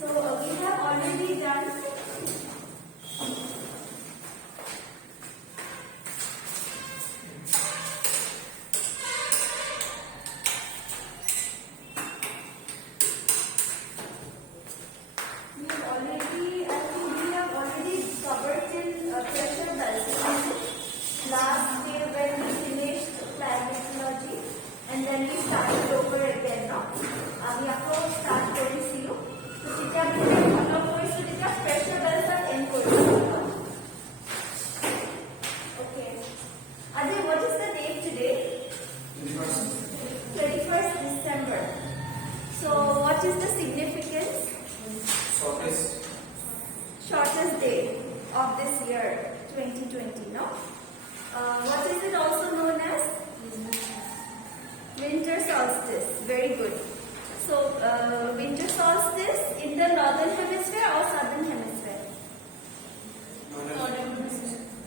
So we have already done covered till pressure balance last day when we finished climatology, and then we started over again now. We have to start very zero. So kita boleh follow itu kita pressure balance and end course. Okay. Ajay, what is the date today? 31st December. So what is the significance? Shortest day of this year 2020, no? What is it also known as? Winter solstice. Very good. So winter solstice in the northern hemisphere or southern hemisphere?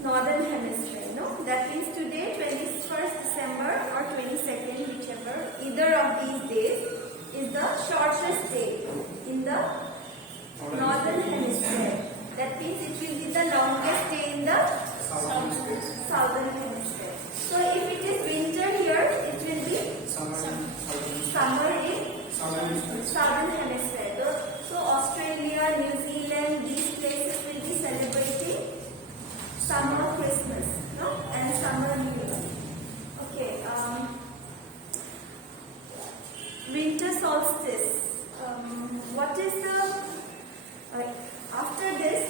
Northern hemisphere, no? That means today 21st December or 22nd, whichever, either of these days is the shortest day in the northern hemisphere. That means it will be the longest day in the southern hemisphere. So if it is winter here, it will be summer in southern hemisphere. So Australia, New Zealand, these places will be celebrating summer Christmas, no, and summer New Year. Okay. Winter solstice. What is the after this,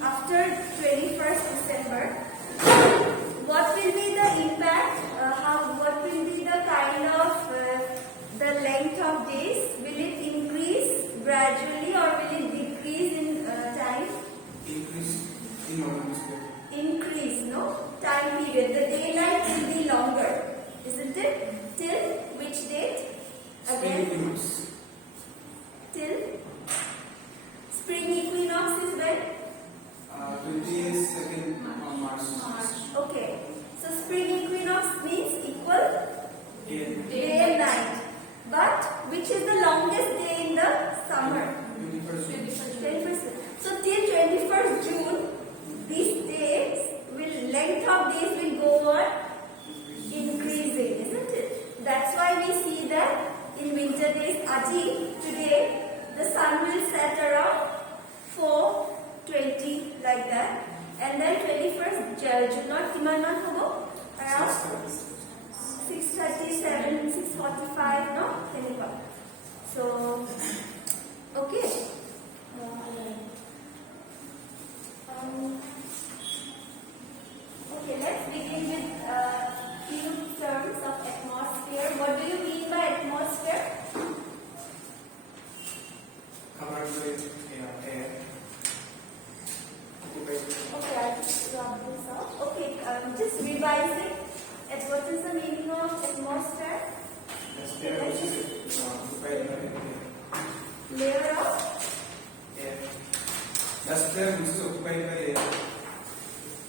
after 21st December, what will be the impact? What will be the kind of the length of days? Will it increase gradually or will it decrease in time? Increase, no? Time period. The daylight will be longer, isn't it? Till which date? Again? Till spring equinox is when? 22nd March. Okay. So spring equinox means equal day and night. But which is the longest day in the summer? 21st. So till 21st June, these days length of days will go on increasing, isn't it? That's why we see that in winter days, today the sun will set around 4:20 like that, and then 21st June, around 6:37, 6:45, no? So, okay. Okay, let's begin with few terms of atmosphere. What do you mean by atmosphere? Covered with air. Okay, I'll just drop this out. Okay, just revise it. What is the meaning of atmosphere? Atmosphere is occupied by air. Layer of air. Atmosphere is occupied by air.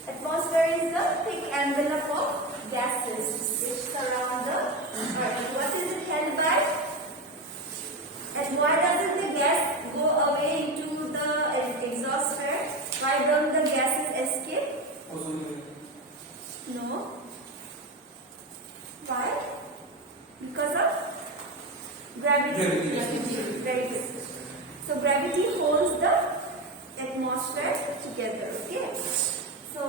Atmosphere is the thick envelope of gases which surround the earth. What is it held by? And why doesn't the gas go away into the exosphere? Why don't the gases escape? Ozone. No. Why? Because of gravity. Very good. So gravity holds the atmosphere together. Okay. So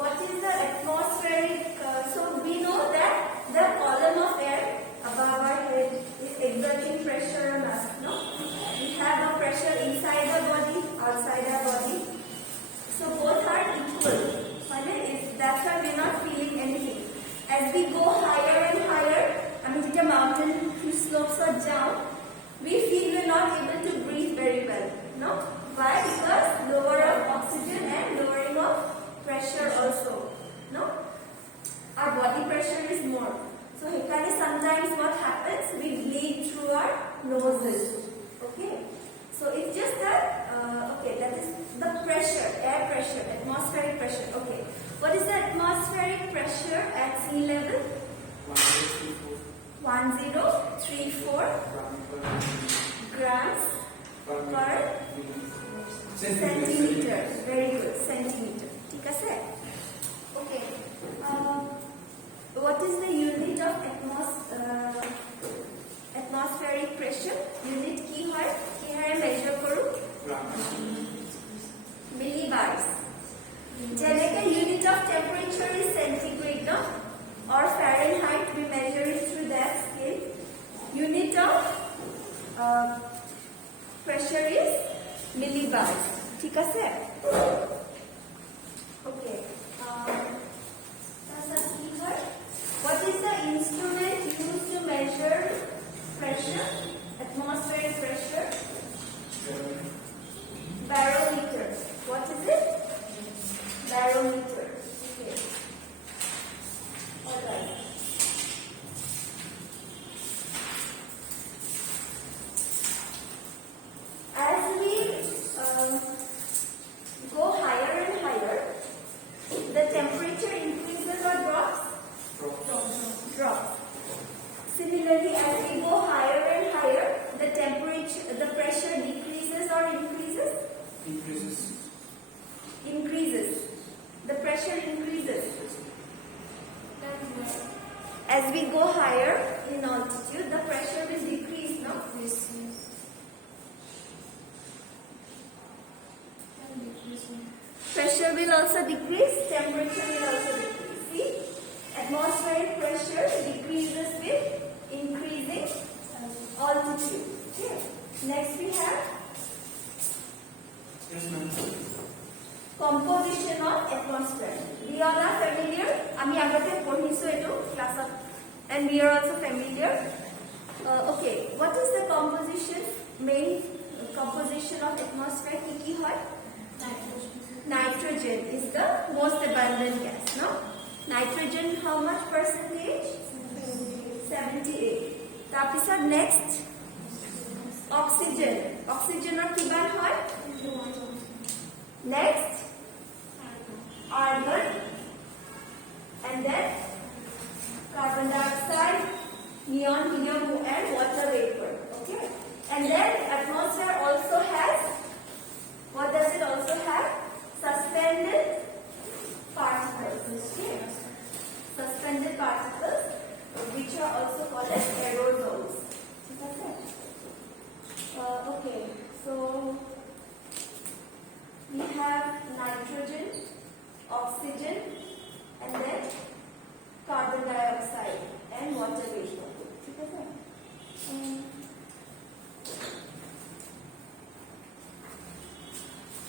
what is the atmospheric? So we know that the column of air above our head is exerting pressure on us. No, we have a pressure inside the body, outside our body. So both are equal. That's why we're not feeling anything. As we go higher and higher, the mountain slopes are down, we feel we're not able to breathe very well. No? Why? Because lower of oxygen and lowering of pressure also. No? Our body pressure is more. So sometimes what happens? We bleed through our noses. Okay? So it's just that, okay, that is the pressure, air pressure, atmospheric pressure. Okay. What is the atmospheric pressure at sea level? 1034 grams per Centimeter. Very good. Centimeter. ঠিক আছে? Okay. What is the unit of atmospheric pressure? Unit কি হয়? কিহাৰে measure কৰো? Millibars. যেনেকে unit of temperature is centigrade, no? Or Fahrenheit, we measure it through that scale. Unit of pressure is millibars. ঠিক আছে? Okay. What is the instrument used to measure pressure, atmospheric pressure? Barometer. What is it? Barometer. Okay. All right. As we go higher and higher, the temperature increases or drops? Drops. Similarly, as we go higher and higher, the pressure decreases or increases? Increases. The pressure increases. As we go higher in altitude, the pressure will decrease, no? Pressure will also decrease, temperature will also decrease. See? Atmospheric pressure decreases with increasing altitude. Okay. Next we have composition of atmosphere. We all are familiar. Ami agate porisu etu class of, and we are also familiar. Okay. What is the main composition of atmosphere? Ki hoy? Nitrogen is the most abundant gas, no? Nitrogen, how much percentage? 78. Tapisar next, oxygen. Oxygen or kiban hoy? Next, argon, and then carbon dioxide, neon, helium, and water vapor. Okay, and then atmosphere also has. What does it also have? Suspended particles. Okay. Suspended particles, which are also called as aerosols. Okay, so we have nitrogen, oxygen, and then carbon dioxide and water vapor.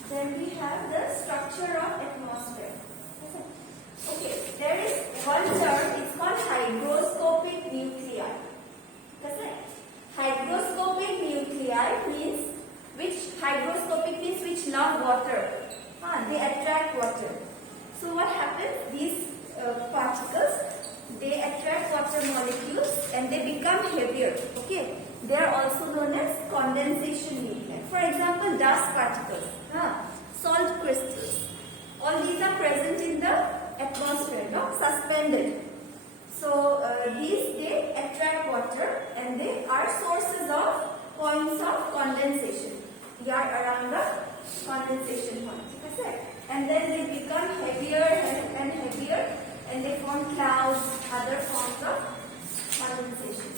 Then we have the structure of atmosphere. Okay, there is one term, it's called hygroscopic nuclei. Hygroscopic nuclei means which love water. They attract water. So what happens? These particles, they attract water molecules and they become heavier. Okay, they are also known as condensation nuclei. For example, dust particles, salt crystals. All these are present in the atmosphere, no? Suspended. So they attract water and they are sources of points of condensation. They are around the condensation point. And then they become heavier and heavier and they form clouds, other forms of condensation.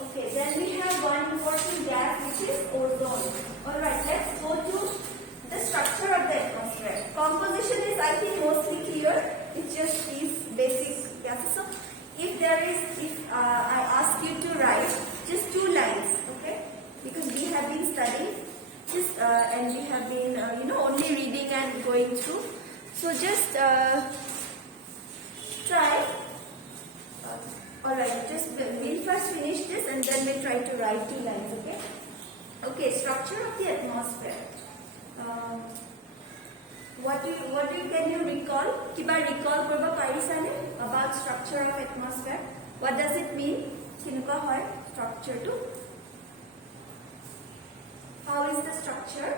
Okay, then we have one important gas which is ozone. Alright, let's go to the structure of the atmosphere. Composition is, I think, mostly clear. It's just these basic gases. So, if I ask you to write just 2 lines, okay? Because we have been studying this and we have been, only reading and going through. So, just try. Alright, we'll first finish this and then we'll try to write 2 lines, okay? Okay, structure of the atmosphere. Can you recall? Kiba recall korba parisane about structure of atmosphere. What does it mean? Kinuka hoy structure to? How is the structure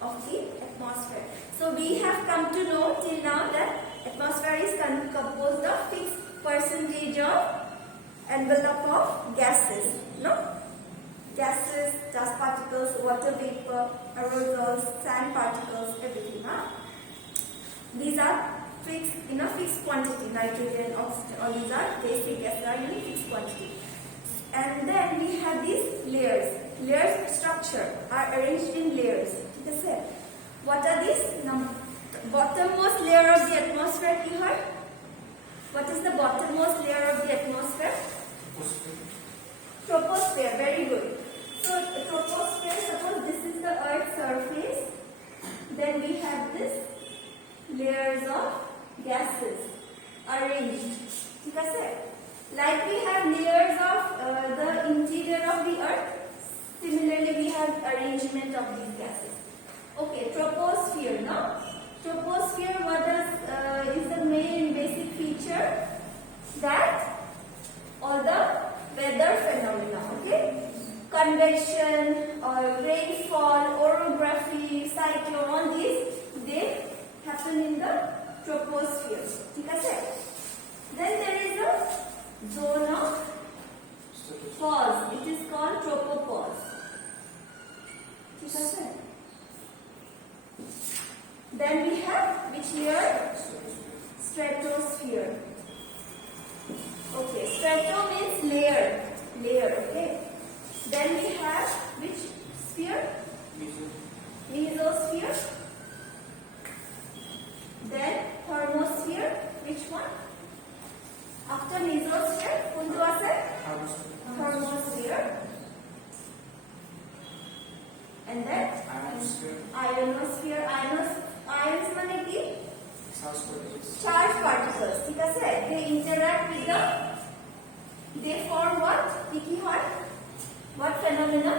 of the atmosphere? So we have come to know till now that atmosphere is composed of fixed percentage of envelope of gases. No? gases, dust particles, water vapor, aerosols, sand particles, everything. These are fixed in a fixed quantity, nitrogen, oxygen, all these are basic gases are in a fixed quantity. And then we have these layers. Layers structure are arranged in layers. What are these? Bottommost layer of the atmosphere ki hai? What is the bottommost layer of the atmosphere? Troposphere. Very good. So troposphere, suppose this is the Earth's surface. Then we have this layers of gases arranged. Like we have layers of the interior of the Earth. Similarly, we have arrangement of these gases. Okay, troposphere. Now, troposphere, what is the main basic feature? That all the weather phenomena. Okay, convection, rainfall, orography, cyclone, all these they happen in the troposphere. Then there is a zone of pause. It is called tropopause. Then we have which layer? Stratosphere. Okay, strato means layer. Okay. Then we have which sphere? Mesosphere. Then thermosphere. Which one? After mesosphere, kuntu ase? Thermosphere. And then ionosphere. Ions mane ki? Charged particles. ठीक है? They interact with the. They form what? Ki hoy? What phenomena?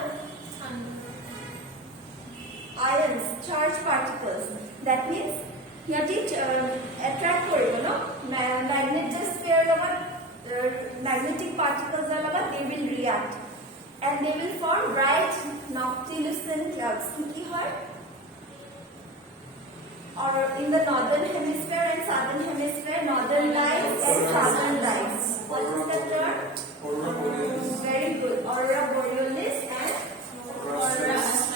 Ions, charged particles. That means সিহঁতি attract কৰিব ন magnetosphere লগত magnetic particles লগত they will react and they will form bright noctilucent clouds কি হয় or in the northern hemisphere and southern hemisphere northern lights and southern lights. What is the term? Very good. Aurora borealis and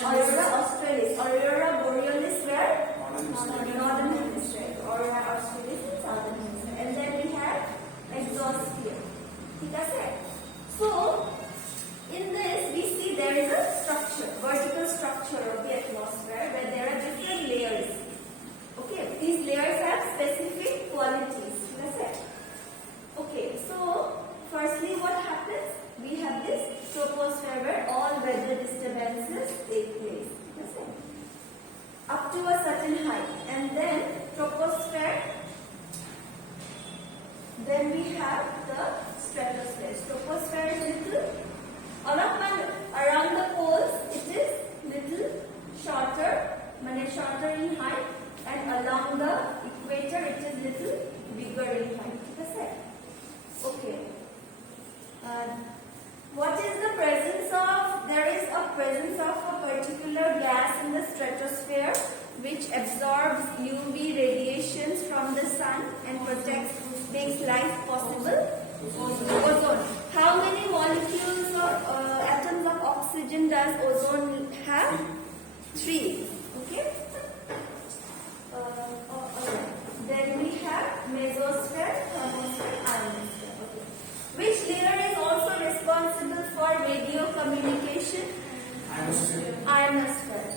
aurora australis. Aurora borealis where? Northern hemisphere. Aurora australis and southern hemisphere. And then we have exosphere. So in this we see there is a structure, vertical structure of the atmosphere where there are different layers. Okay, these layers have specific qualities. Okay, so firstly what happens? We have this troposphere where all weather disturbances take place. Up to a certain height. And then troposphere. Then we have the stratosphere. Troposphere is little. Around the poles it is little shorter. Shorter in height. And along the equator it is little bigger in height. Okay. What is the presence of? There is a presence of a particular gas in the stratosphere which absorbs UV radiations from the sun and makes life possible. Ozone. How many molecules or atoms of oxygen does ozone have? 3. Okay. Then we have mesosphere, thermosphere, ionosphere. Okay. Which layer is also responsible for radio communication? Ionosphere.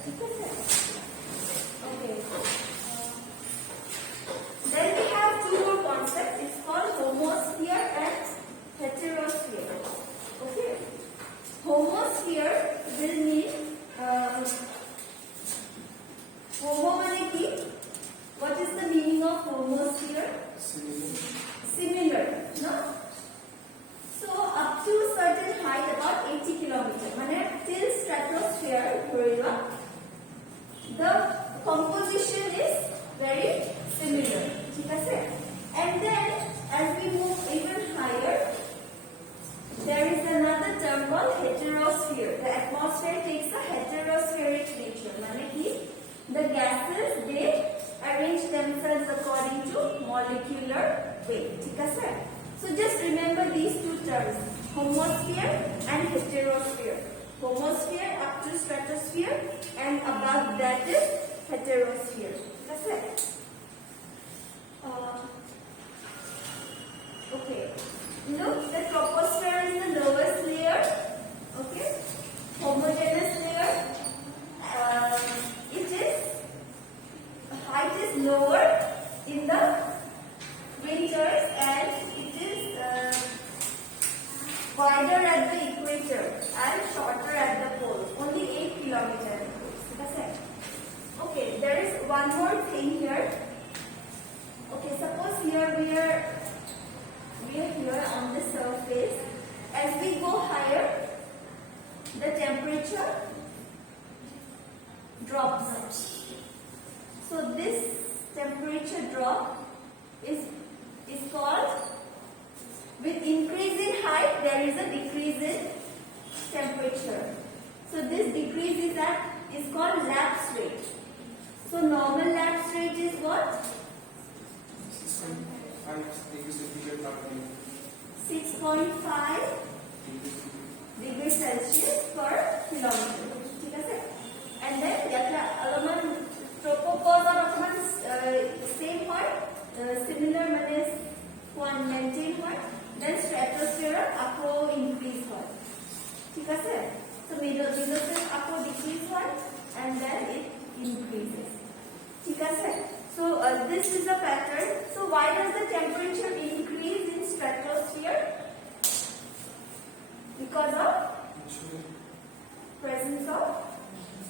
Okay. Then we have two more concepts. It's called homosphere and heterosphere. Okay. Homosphere will mean homo mane ki? What is the meaning of homosphere? Similar. No? So up to certain height, about 80 kilometers, till stratosphere, the composition is very similar. And then as we move even higher, there is another term called heterosphere. The atmosphere takes a heterospheric nature. The gases, they arrange themselves according to molecular weight. So just remember these two terms, homosphere and heterosphere. homosphere up to stratosphere, and above that is heterosphere. That's it. Okay. Look, the troposphere is the lowest layer. Okay. Homogeneous layer. Height is lower in the winters and it is wider at the equator and shorter at the poles. Only 8 kilometers at the poles. That's it. Okay, there is one more thing here. Okay, suppose here we are here on the surface. As we go higher, the temperature drops. So this temperature drop is called, with increase in height there is a decrease in temperature. So this decrease is called lapse rate. So normal lapse rate is what? 6.5 degrees Celsius per kilometer. And then same similar one maintain then stratosphere increase so mesosphere decrease and then it increases. So this is the pattern. So why does the temperature increase in stratosphere? Because of presence of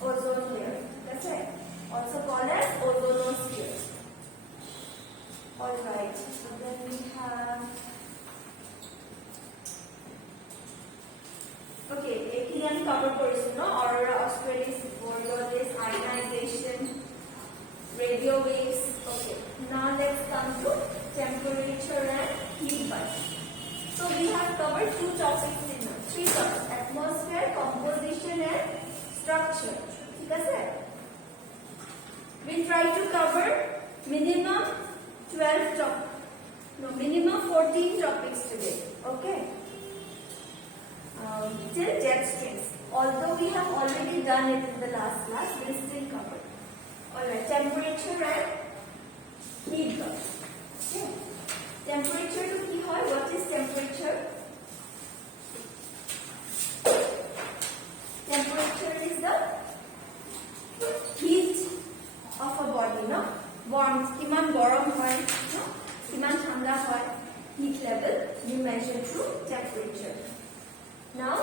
ozone layer. That's right. Also called as ozonosphere. Alright, so then we have, okay, এখানে আমি cover করেছি না, aurora australis, borealis, ionization, radio waves. Okay, now let's come to temperature and heat buzz. So we have covered three topics: atmosphere, composition and structure. We try to cover minimum 14 topics today. Okay. Till jet streams. Although we have already done it in the last class, we still cover. Alright, temperature and heat buzz. Okay. Temperature to ki hoy? What is temperature? Temperature is the heat of a body, no? Warmth, kiman gorom hoy, no? Kiman thanda hoy. Heat level you measure through temperature. Now,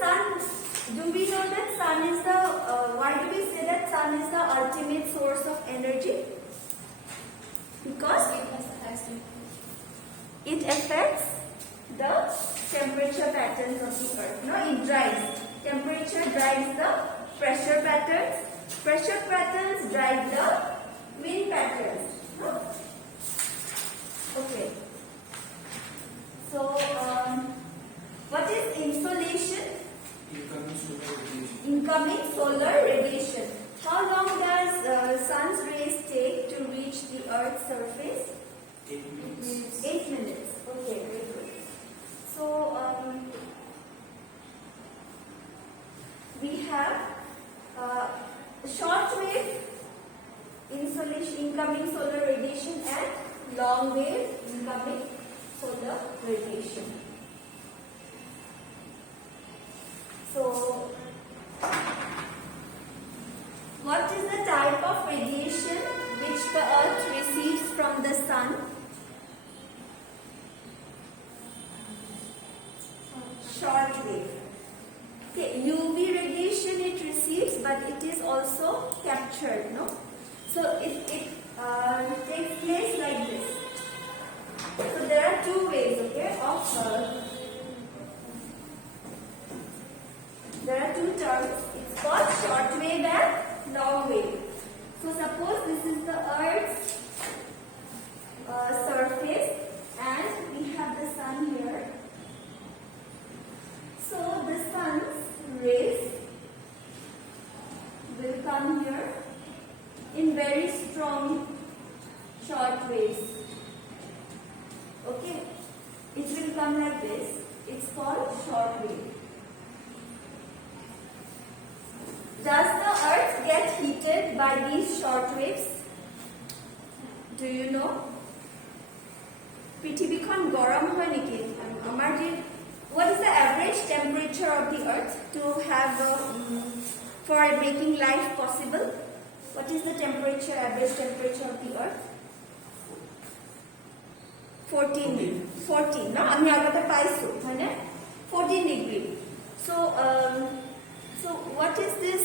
sun. Do we know that sun is the? Why do we say that sun is the ultimate source of energy? Because it affects the temperature patterns of the earth. No, it drives. Temperature drives the pressure patterns. Pressure patterns drive the wind patterns. No? Okay. So, what is insolation? Incoming solar radiation. How long does sun's rays take to reach the Earth's surface? 8 minutes. 8 minutes. Okay, very good. So, we have short wave insolation, incoming solar radiation, and long wave incoming solar radiation. So, what is the type of radiation which the Earth receives from the sun? Short wave. Okay, UV radiation it receives, but it is also captured, no? So it takes place like this. So there are two ways, okay, of there are two terms. It's called short wave and long wave. So suppose this is the Earth's surface and we have the sun here. So the sun's rays will come here in very strong short waves. Okay, it will come like this. It's called short wave. Does the earth get heated by these short waves? Do you know? পৃথিৱীখন গৰম হয় নেকি? What is the average temperature of the earth to have for making life possible? What is the temperature, average temperature of the earth? 14 no আমি আগতে পাইছো মানে 14 degree. So what is this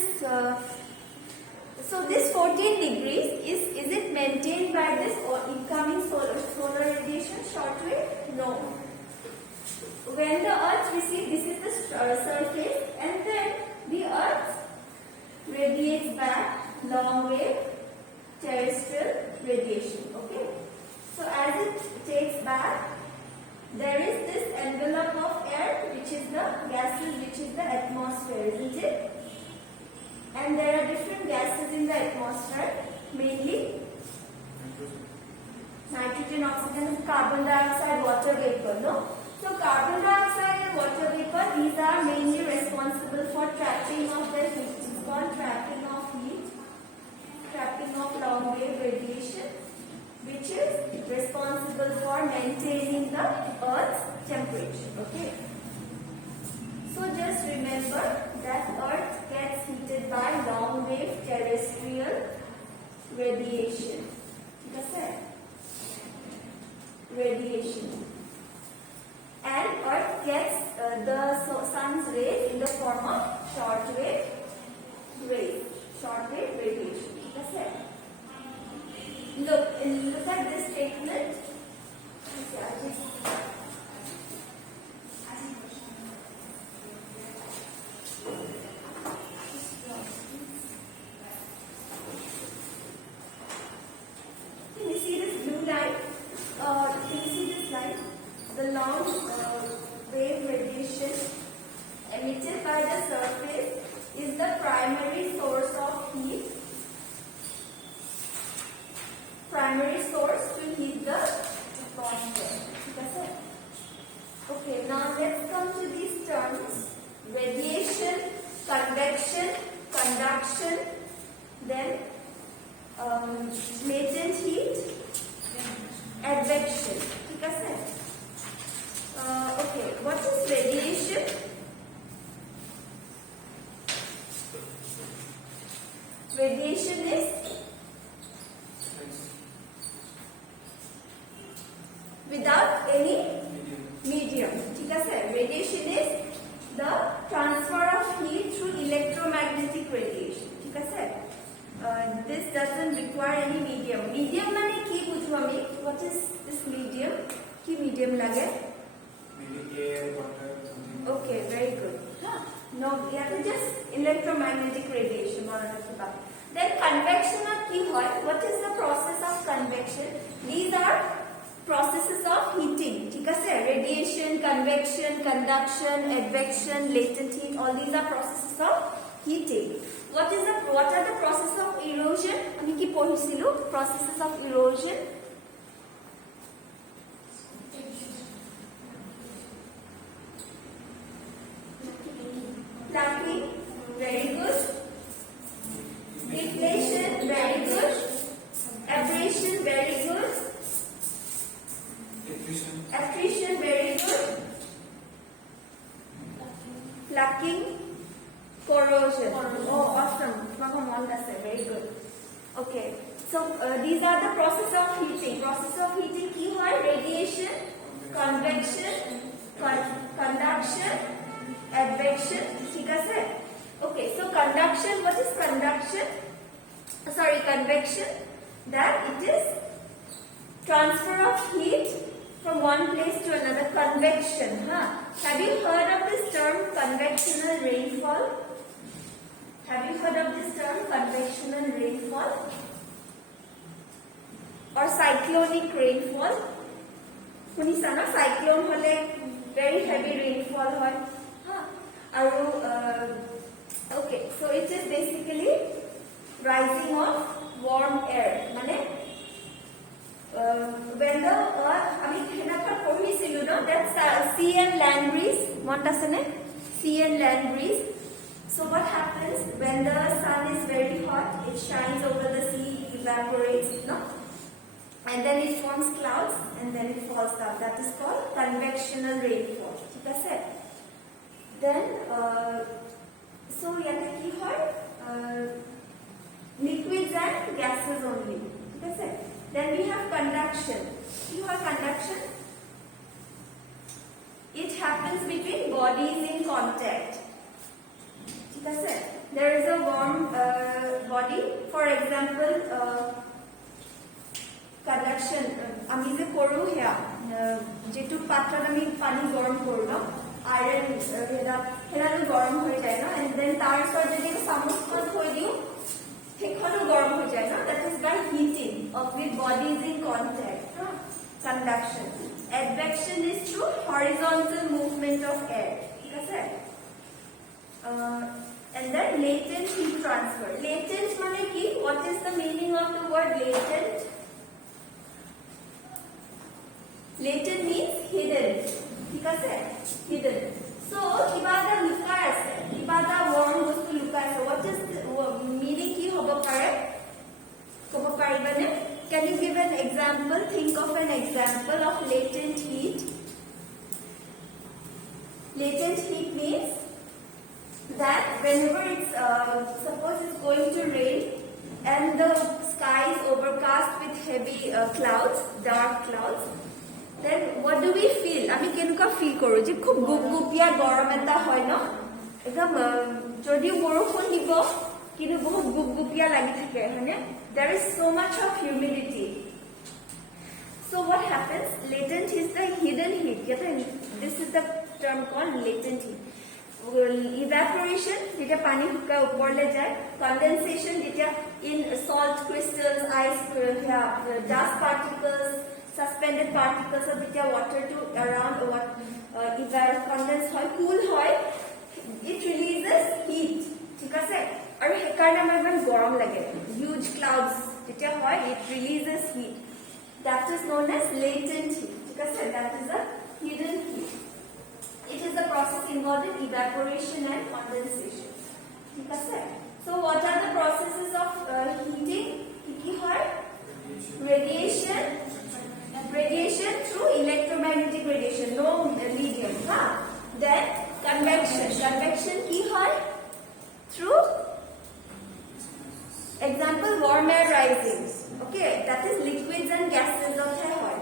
so this 14 degrees is it maintained by this or incoming solar radiation short wave? No. When the earth receives, this is the surface, and then the earth radiates back long wave terrestrial radiation. Okay, so as it takes back, there is this envelope of air which is the gases, which is the atmosphere, isn't it? And there are different gases in the atmosphere, mainly nitrogen, oxygen, carbon dioxide, water vapor. No. So carbon dioxide and water vapor, these are mainly responsible for trapping of the heat. It's called trapping of heat, trapping of long wave radiation, which is responsible for maintaining the earth's temperature. Okay. So just remember that earth gets heated by long wave terrestrial radiation. That's it. Radiation. And earth gets the sun's rays in the form of short wave radiation. That's it. Look at this statement. Can you see this blue line? Can you see this line? The long wave radiation emitted by the surface is the primary source of heat. Primary source to heat the atmosphere. That's it. Okay, now let's come to these terms: radiation, convection, conduction, then latent heat, advection. Okay, what is radiation? Radiation is without any medium. Radiation is the transfer of heat through electromagnetic radiation. This doesn't require any medium. Medium mane ki bujhu ami? What is this medium? Ki medium lage? Maybe air, water, something. Okay, very good. No, yeah, just electromagnetic radiation. Then convection or ki hoy? What is the process of convection? These are processes of heating. Radiation, convection, conduction, advection, latent heat. All these are processes of heating. What are the processes of erosion? Ami ki pohisilu? Processes of erosion. Flapping, very good. Deflation, very good. Abrasion, very good. Attrition, very good. Plucking, corrosion. Oh, awesome. Very good. Okay. So these are the process of heating. Process of heating ki hoy? Radiation, convection, conduction, advection. Okay. So conduction. What is conduction? Sorry, convection. That it is transfer of heat from one place to another. Convection. Have you heard of this term, convectional rainfall? Have you heard of this term, convectional rainfall? Or cyclonic rainfall? Sunisa na, cyclone hole very heavy rainfall hoy. Okay, so it is basically rising of warm air. Mane when the earth, that sea and land breeze, sea and land breeze. So what happens when the sun is very hot? It shines over the sea, it evaporates, no? And then it forms clouds and then it falls down. That is called convectional rainfall. ठीक है? Then, so यानी कि है liquids and gases only. ठीक है? Then we have conduction. You have conduction. It happens between bodies in contact. ठीक है? There is a warm body. For example, conduction. আমি যে করু হেয়া যেটু পাত্ৰত আমি পানী গৰম কৰো ন আয়ৰন হেৰাটো গৰম হৈ যায় ন and then তাৰ ওপৰত যদি চামুচখন থৈ দিও সেইখনো গৰম হৈ যায় ন that is by heating of the bodies in contact. Conduction. Advection is through horizontal movement of air. ঠিক আছে? And then latent heat transfer. Latent মানে কি? What is the meaning of the word latent? Latent means hidden. ঠিক আছে? Hidden. So, কিবা এটা লুকাই আছে, কিবা এটা warm বস্তু লুকাই আছে. What is the meaning কি হ'ব পাৰে? ক'ব পাৰিবানে? Can you give an example? Think of an example of latent heat. Latent heat means that whenever it's suppose it's going to rain and the sky is overcast with heavy clouds, dark clouds. Then what do we feel? আমি কেনেকুৱা feel কৰো যে খুব গুপগুপিয়া গৰম এটা হয় ন একদম যদি বৰষুণ দিব কিন্তু বহুত গুপগুপিয়া লাগি থাকে হয়নে there is so much of humidity. So what happens? Latent is the hidden heat. This is the term called latent heat. Evaporation যেটা পানি শুকাই ওপৰলৈ যায় condensation যেটা in salt crystals, ice, dust particles, suspended particles of the water to around what condense hoy cool hoy it releases heat ঠিক আছে আৰু সেই কাৰণে আমাৰ ইমান গৰম লাগে huge clouds যেতিয়া হয় it releases heat that is known as latent heat ঠিক আছে that is a hidden heat. It is the process involved in evaporation and condensation ঠিক আছে. So what are the processes of heating? কি হয় radiation through electromagnetic radiation, no medium. Then convection ki hoy through example warm air rising. Okay, that is liquids and gases of the hoy.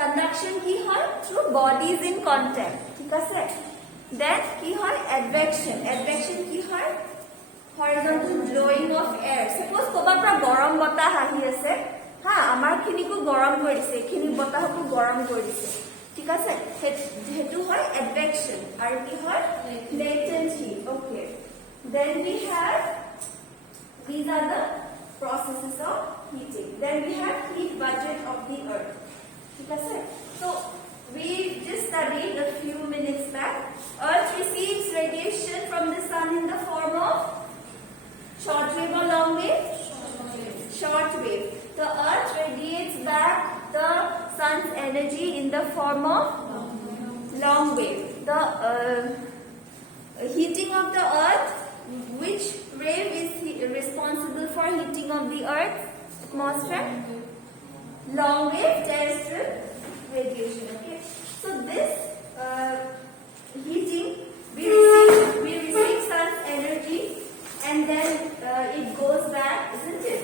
Conduction ki hoy through bodies in contact. ठीक है? Then ki hoy advection ki hoy horizontal blowing of air. Suppose kobar pra gorom botah ahi ase আমাৰ খিনিকো গৰম কৰি দিছে খিনি বতাহকো গৰম কৰি দিছে ঠিক আছে হেতু হয় advection আৰু কি হয় latent heat. Okay, then we have these are the processes of heating. Then we have heat budget of the earth. ঠিক আছে? So we just studied a few minutes back. Earth receives radiation from the sun in the form of short wave or long wave? Short wave. The earth radiates back the sun's energy in the form of long wave. The heating of the earth, which wave is responsible for heating of the earth's atmosphere? Long wave terrestrial radiation. Okay. So this heating, we receive sun's energy and then it goes back, isn't it?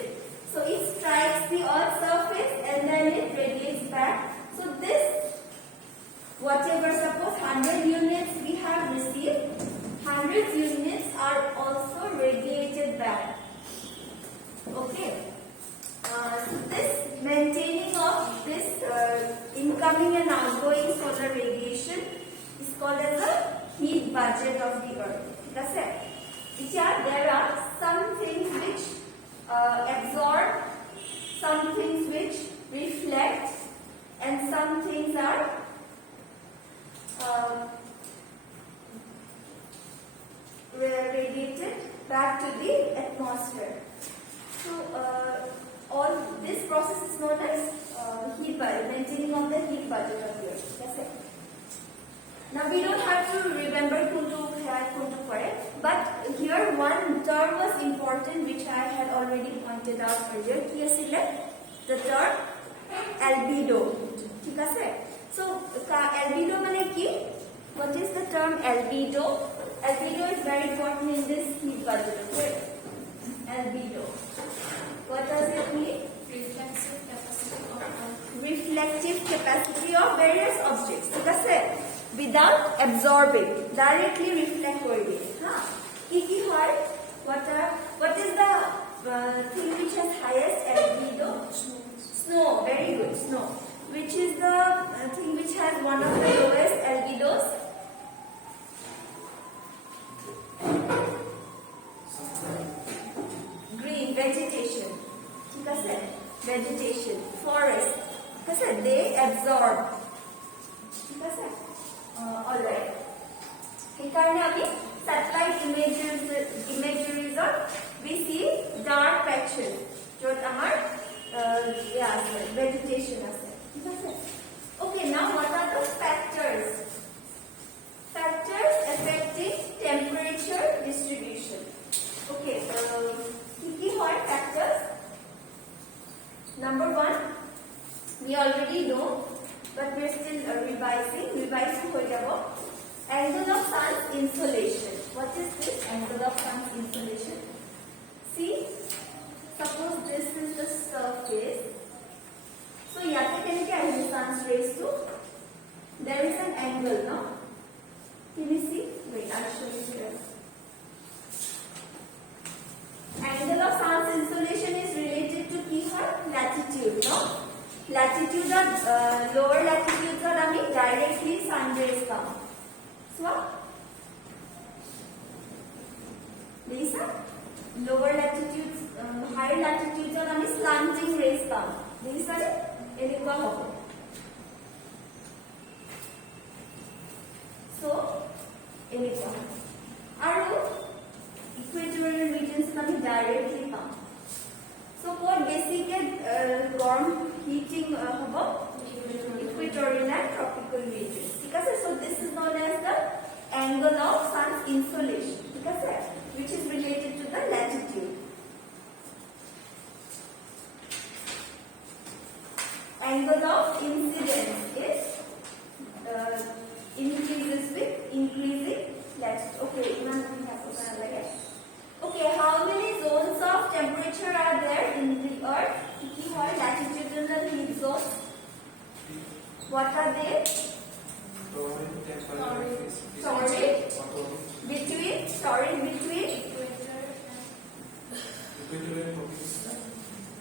So it strikes the earth's surface and then it radiates back. So this, whatever, suppose 100 units we have received, 100 units are also radiated back. Okay. So this maintaining of this incoming and outgoing solar radiation is called as the heat budget of the earth. That's it. There are some things which absorb, some things which reflect, and some things are radiated back to the atmosphere. So all this process is known as heat budget, maintaining of the heat budget of the earth. That's it. Now we don't have to remember kuntu for it, but one term was important which I had already pointed out earlier. Ki asile? The term albedo. ঠিক আছে? So albedo mane ki? What is the term albedo? Albedo is very important in this heat budget. Okay? Albedo. What does it mean? Reflective capacity of various objects. ঠিক আছে? Without absorbing, directly reflect kore diye. Ha? Ki hoy? What is the thing which has highest albedo? Snow. Very good. Snow. Which is the thing which has one of the lowest albedos? Green. Vegetation. ঠিক আছে? Vegetation. Forest. ঠিক আছে? They absorb. ঠিক আছে? Alright. এই কারণে আমি satellite imageries we see dark patches যত আমার vegetation আছে ঠিক আছে okay now what are the factors affecting temperature distribution okay কি হয় factors number 1 we already know but we are still revising হয়ে যাব angle of sun's insolation. What is this angle of sun's insolation? See, suppose this is the surface. So, yate can I sun's rays to? There is an angle, no? Can you see? Wait, I'll show you here. Angle of sun's insolation is related to latitude, no? Latitude or lower latitudes are directly sun rays come. So, these are lower latitudes, higher latitudes are slanting rays come. These are inequal. So, inequal. Are equatorial regions directly come. So, what basic warm heating equatorial and tropical regions. So this is known as the angle of sun's insolation, which is related to the latitude. Angle of incidence is increases with increasing latitude. Okay, how many zones of temperature are there in the earth? Latitudinal heat zones. What are they?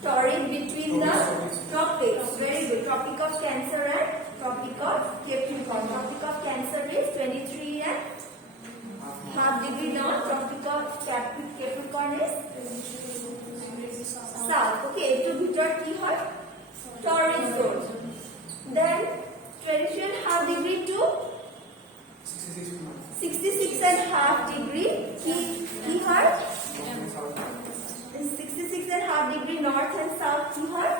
Torrid between the tropics. Very good. Tropic of Cancer and Tropic of Capricorn. Tropic of Cancer is 23.5 degree north. Tropic of Capricorn is south. Okay, to bhitor ki hoy? Torrid zone. Then 23.5 degree to 66.5 degree. Ki hoy? 66.5 degree north and south. Ki hoy?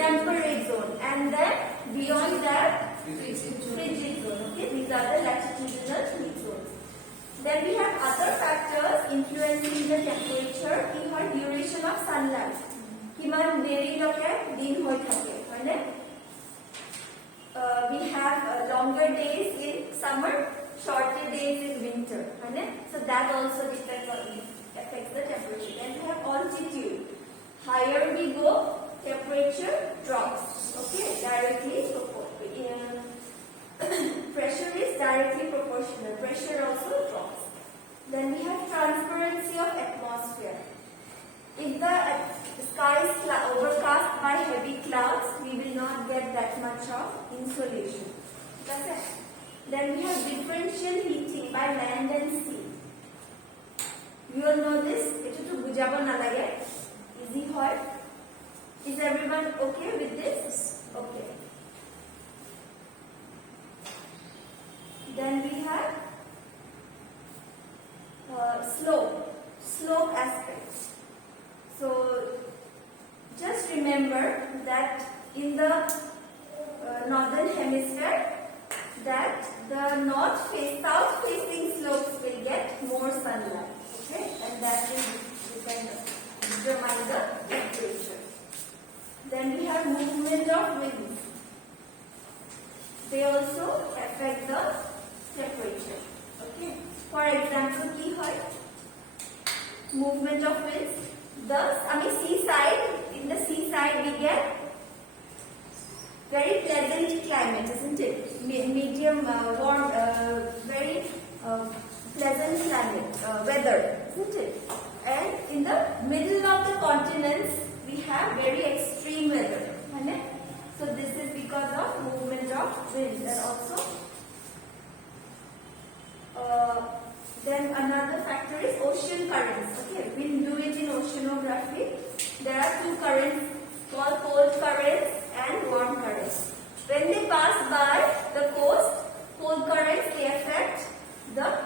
Temperate zone. And then beyond that, frigid zone. Okay, these are the latitudinal heat zones. Then we have other factors influencing the temperature. Ki hoy? Duration of sunlight. Kiman deri loke din hoy thake. We have longer days in summer, shorter days in winter. So that also affects the temperature. Then we have altitude. Higher we go, temperature drops. Okay, directly pressure is directly proportional. Pressure also drops. Then we have transparency of atmosphere. If the sky is overcast by heavy clouds, we will not get that much of insolation. Then we have differential heating by land and sea. You all know this. Easy hoy. Is everyone okay with this? Okay. Then we have slope aspects. So just remember that in the northern hemisphere, that the south facing slopes will get more sunlight. Okay, and that will determine the temperature. Then we have movement of winds. They also affect the temperature. Okay. For example, key height, movement of winds. Thus, in the seaside we get very pleasant climate, isn't it? Medium, warm, very pleasant climate, weather, isn't it? And in the middle of the continents, we have very extreme weather. So this is because of movement of winds. And also, then another factor is ocean currents. Okay, we'll do it in oceanography. There are two currents called cold currents and warm currents. When they pass by the coast, cold currents they affect the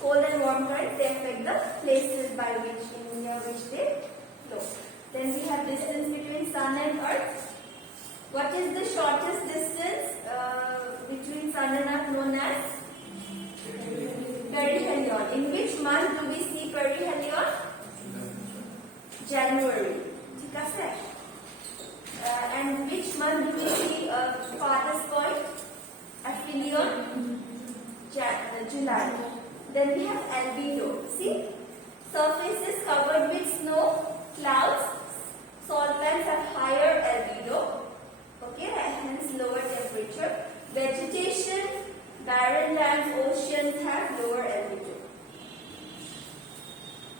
cold and warm currents. They affect the places by near which they flow. Then we have distance between sun and earth. What is the shortest distance between sun and earth known as? Perihelion. In which month do we see perihelion? January. And which month do we see farthest point? Aphelion? July. Then we have albedo. See? Surface is covered with snow, clouds. Salt lands have higher albedo. Okay, and hence lower temperature. Vegetation, barren lands, oceans have lower albedo.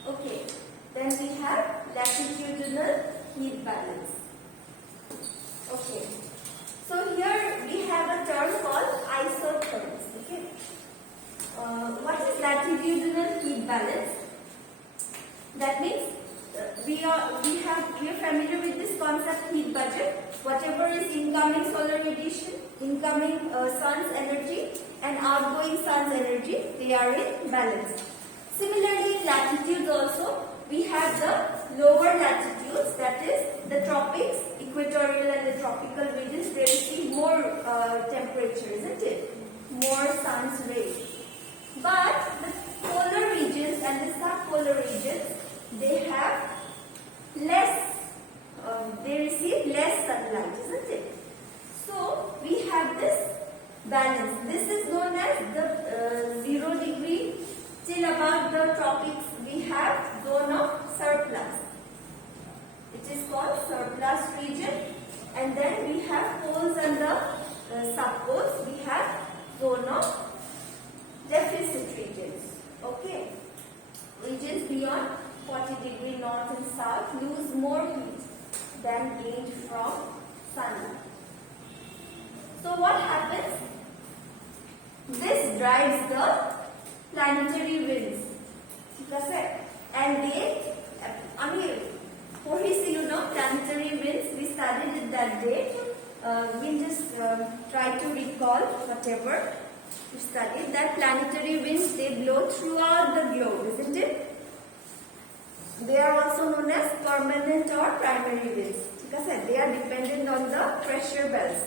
Okay, then we have latitudinal heat balance. Okay, so here we have a term called isotherms. Okay, what is latitudinal heat balance? That means we are familiar with this concept, heat budget. Whatever is incoming solar radiation, incoming sun's energy and outgoing sun's energy, they are in balance. Similarly, in latitudes also, we have the lower latitudes, that is the tropics, equatorial and the tropical regions. They receive more temperature, isn't it? More sun's rays. But the polar regions and the subpolar regions, they have less, they receive less sunlight, isn't it? So we have this balance. This is known as the 0 degree till about the tropics. We have zone of surplus. It is called surplus region. And then we have poles and the subpoles. We have zone of deficit regions. Okay. Regions beyond 40 degree north and south lose more heat than gained from sunlight. So what happens? This drives the planetary winds. And they, planetary winds, we studied it that day. We'll just try to recall whatever we studied. That planetary winds, they blow throughout the globe, isn't it? They are also known as permanent or primary winds. They are dependent on the pressure belts.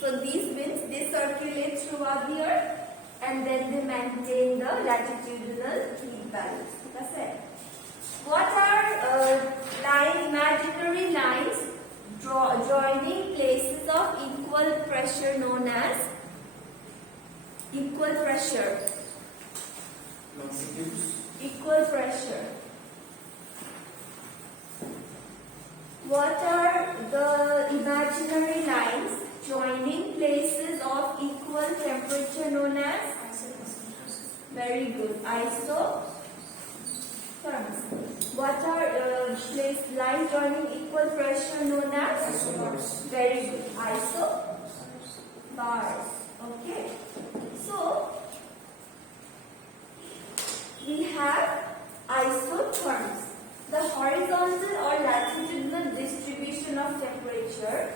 So these winds, they circulate throughout the earth and then they maintain the latitudinal heat balance. What are imaginary lines joining places of equal pressure known as equal pressure? Equal pressure. What are the imaginary lines joining places of equal temperature known as? Very good. Isotherms. What are lines joining equal pressure known as? Isobars. Very good. Isobars. Okay. So we have isotherms. The horizontal or latitudinal distribution of temperature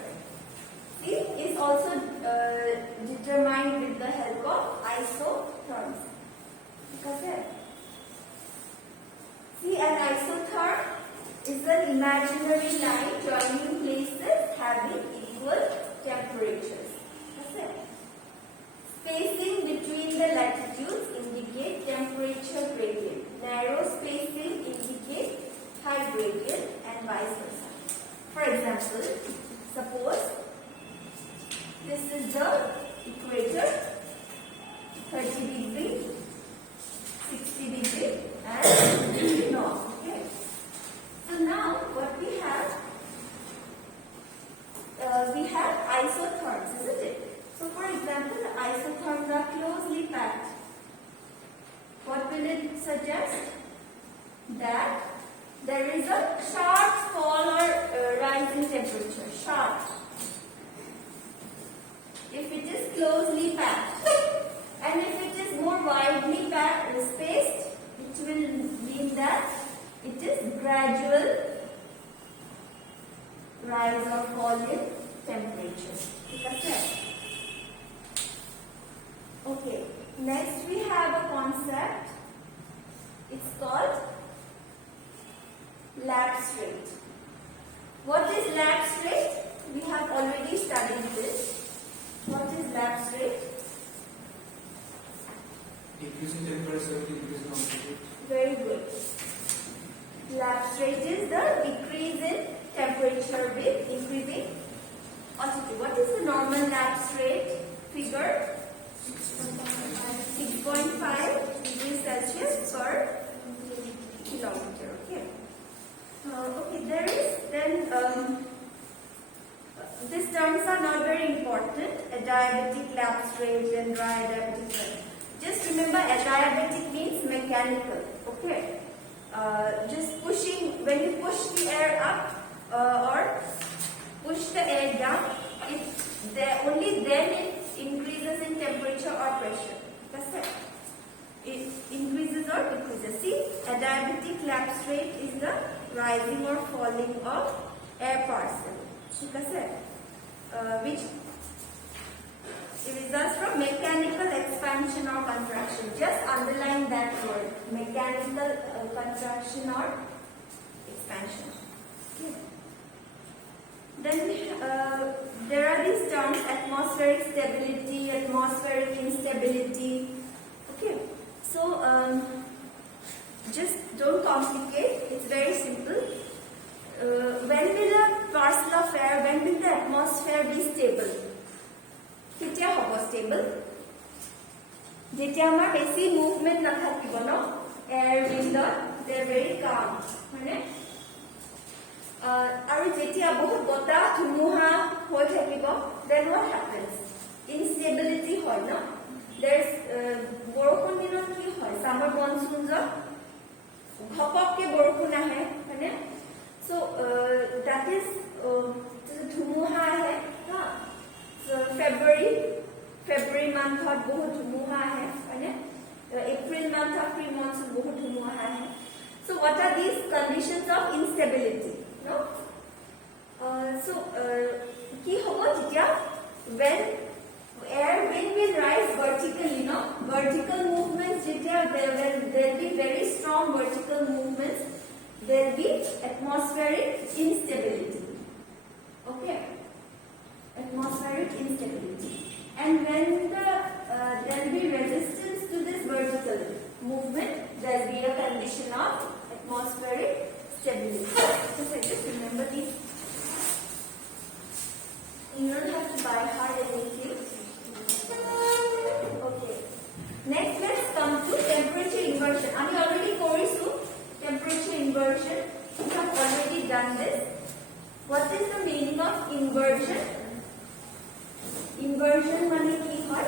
is also determined with the help of isotherms. See, an isotherm is an imaginary line joining places having equal temperatures. Spacing between the latitudes indicate temperature gradient. narrow space will indicate high gradient and vice versa. For example, suppose this is the equator, 30 degree, 60 degree and north. Okay. So now what we have isotherms, isn't it? So for example, the isotherms are closely packed. What will it suggest? That there is a sharp fall or rise in temperature. Sharp. If it is closely packed, and if it is more widely spaced, it will mean that it is gradual rise or fall in temperature. Okay. Next we have a concept. It's called lapse rate. What is lapse rate? We have already studied this. What is lapse rate? Decrease in temperature, increase in altitude. Very good. Lapse rate is the decrease in temperature with increasing altitude. What is the normal lapse rate figure? 6.5 degrees Celsius per kilometer. Okay. Okay. There is then these terms are not very important. Adiabatic lapse rate and dry adiabatic rate. Just remember, adiabatic means mechanical. Okay. Just pushing, when you push the air up or push the air down, only then it increases in temperature or pressure. That's it. It increases or decreases. See, adiabatic lapse rate is the rising or falling of air parcel. Which results from mechanical expansion or contraction. Just underline that word, mechanical contraction or expansion. Okay. Then there are these terms: atmospheric stability, atmospheric instability. Okay, so just don't complicate. It's very simple. When will a parcel of air, when will the atmosphere be stable? Ketia hobo stable? Jetia amar besi movement nathakibo no, air wind they are very calm. Hone? Aru jetia bahut bota dhumuha hoi thakibo, then what happens? Instability hoy no. There's borokhon dinot ki hoy, summer monsoon jo ghapok ke borokhon ahe, hone? So that is dhumuha hai, ha. So February month hot bahut dhumuha hai, hone? April month hot pre-monsoon bahut dhumuha hai. So what are these conditions of instability? No? Ki hobo jitya when air wind will rise vertically, no? Vertical movements jitya there will be very strong vertical movements. There will be atmospheric instability. Okay? Atmospheric instability. And when there will be resistance to this vertical movement, there will be a condition of atmospheric stability. So just remember these. You don't have to buy hard anything. Okay. Next, let's come to temperature inversion. Are you already korisu? Temperature inversion. We have already done this. What is the meaning of inversion? Inversion mane ki hoy?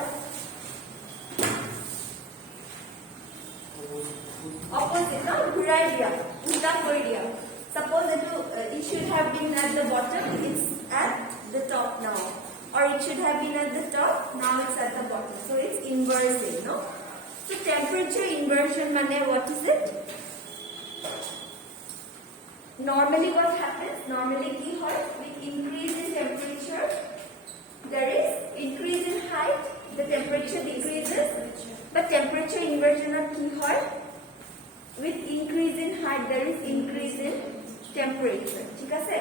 Opposite, no? Ghurai diya. Ulta kori diya. Suppose it should have been at the bottom, it's at the top now. Or it should have been at the top, now it's at the bottom. So it's inversing, no? So temperature inversion mane, what is it? Normally what happens? Normally ki hoy, with increase in temperature, there is increase in height, the temperature decreases. But temperature inversion of ki hoy, with increase in height, there is increase in temperature. ठीक है से?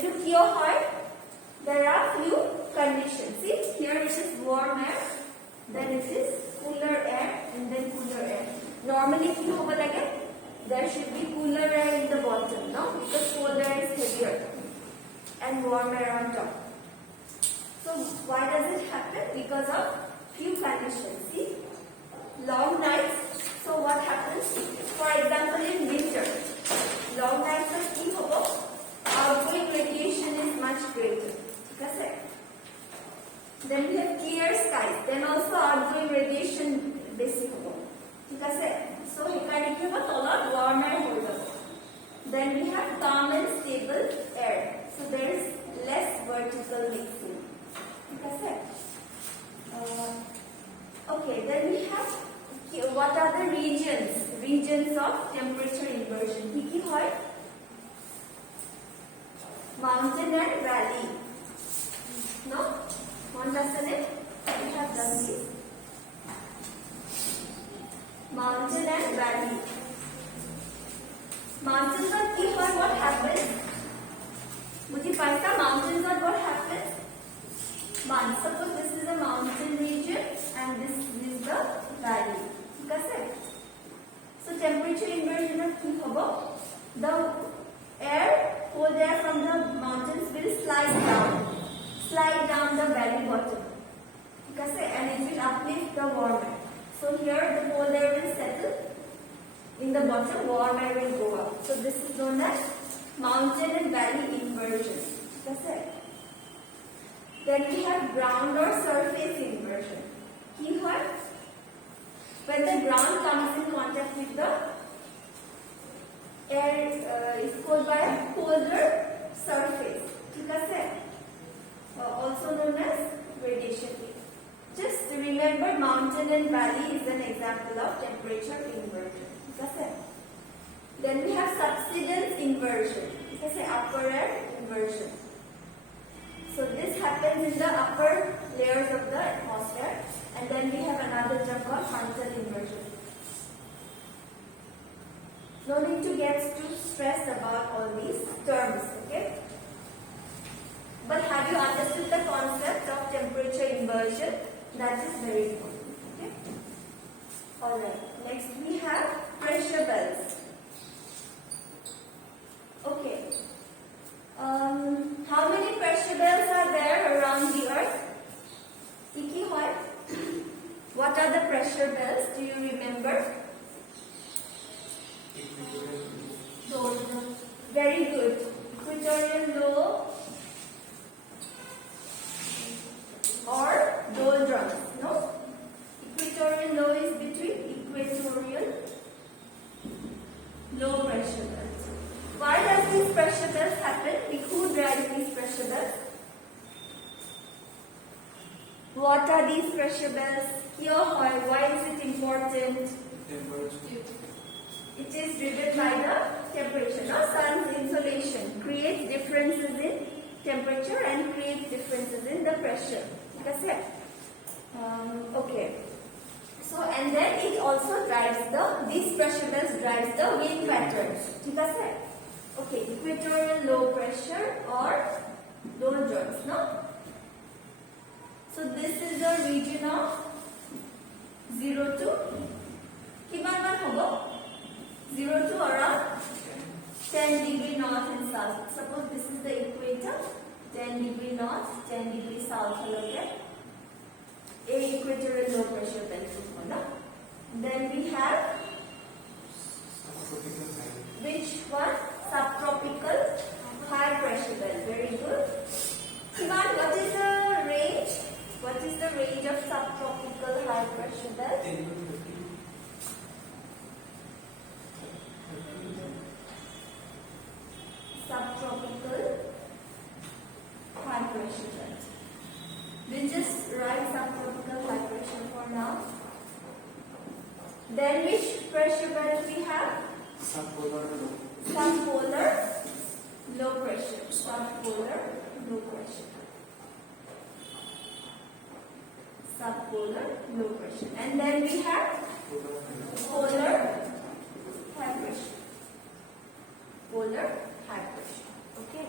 इधर कियो होय, there are few conditions. See, here it is warm air, then it is cooler air, and then cooler air. Normally ki होगा लगे there should be cooler air in the bottom, no? Because cold air is heavier and warm air on top. So why does it happen? Because of few conditions. See, long nights. So what happens? For example, in winter, long nights of কি হবো? Outgoing radiation is much greater. ঠিক আছে? Then we have clear skies. Then also outgoing radiation বেশি হবো. ঠিক আছে? So সেইকাৰণে কি হ'ব? তলত warm air হৈ যাব. Then we have calm and stable air. So there is less vertical mixing. ঠিক আছে? Okay, then we have what are the regions of temperature inversion? কি হয়? Mountain and valley. No? Understand it? We have done this. Mountain and valley. Mountains are কি হয়? What happens? বুঝি পাইছা? Mountains are what happens? Suppose this is a mountain region and this is the valley. ঠিক আছে? So temperature inversion of কি হবো? The air, cold air from the mountains will slide down the valley bottom. ঠিক আছে? And it will uplift the warm air. So here the cold air will settle in the bottom, warm air will go up. So this is known as mountain and valley inversion. ঠিক আছে? Then we have ground or surface inversion. কি হয়? When the ground comes in contact with the air is cooled by a colder surface. ঠিক আছে? Also known as radiation wave. Just remember, mountain and valley is an example of temperature inversion. ঠিক আছে? Then we have subsidence inversion. ঠিক আছে? Upper air inversion. So this happens in the upper layers of the atmosphere, and then we have another term called frontal inversion. No need to get too stressed about all these terms, okay? But have you understood the concept of temperature inversion? That is very important, okay? Alright, next we have pressure belts. Okay. How many pressure belts are there around the earth? Iki hoy? What are the pressure belts? Do you remember? Very good. Equatorial low or doldrums. No? Equatorial low is between equatorial low pressure belts. Why does these pressure belts happen? Who drives these pressure belts? What are these pressure belts? Here, why is it important? It is driven by the temperature. Now, sun's insolation creates differences in temperature and creates differences in the pressure. Okay. So, and then it also drives these pressure belts drives the wind patterns. Okay, equatorial low pressure or doldrums, no? So this is the region of 0 to kiman man hobo? 0 to around 10 degree north and south. Suppose this is the equator, 10 degree north, 10 degree south. Okay? A equatorial low pressure belt. Then we have which one? Subtropical high pressure belt. Very good. Kiman, what is the range? What is the range of subtropical high pressure belt? Subtropical high pressure belt. We'll just write subtropical high pressure for now. Then which pressure belt we have? Subpolar low pressure. Subpolar low pressure. Subpolar low pressure. And then we have polar high pressure. Polar high pressure. Okay.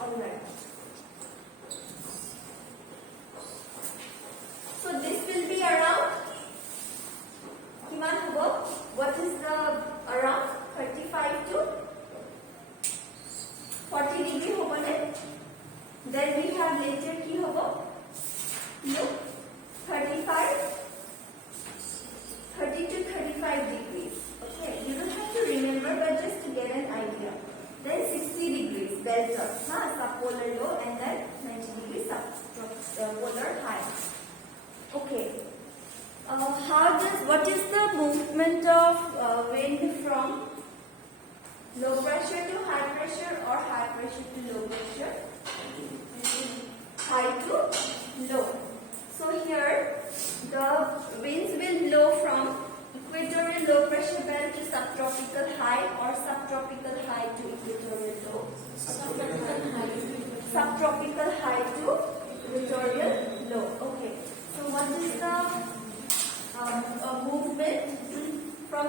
Alright. wind from low pressure to high pressure or high pressure to low pressure? High to low. So here the winds will blow from equatorial low pressure belt to subtropical high or subtropical high to equatorial low. Subtropical high to equatorial low. Okay. So what is the movement from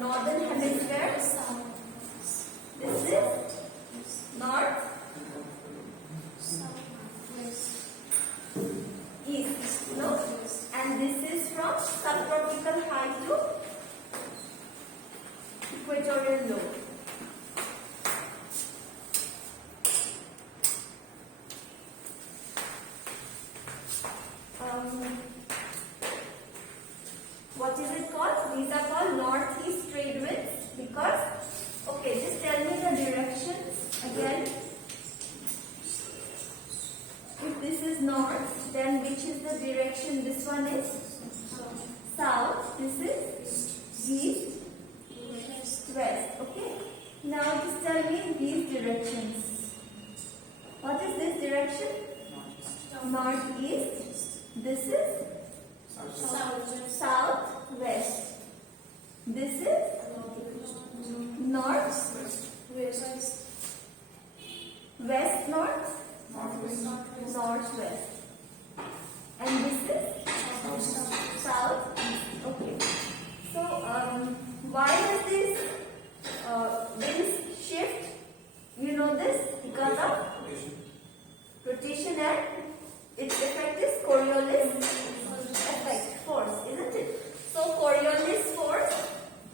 northern hemisphere? This is north, east, no? And this is from subtropical high to equatorial low. What is it called? These are called northeast trade winds because, okay, just tell me the directions again. If this is north, then which is the direction? This one is south, this is east, west. Okay. Now just tell me these directions. What is this direction? Northeast. This is southwest. This is north, west north, northwest. And this is south. Okay. So why does this winds shift? You know this because of rotation and its effect is Coriolis effect force, isn't it? So Coriolis force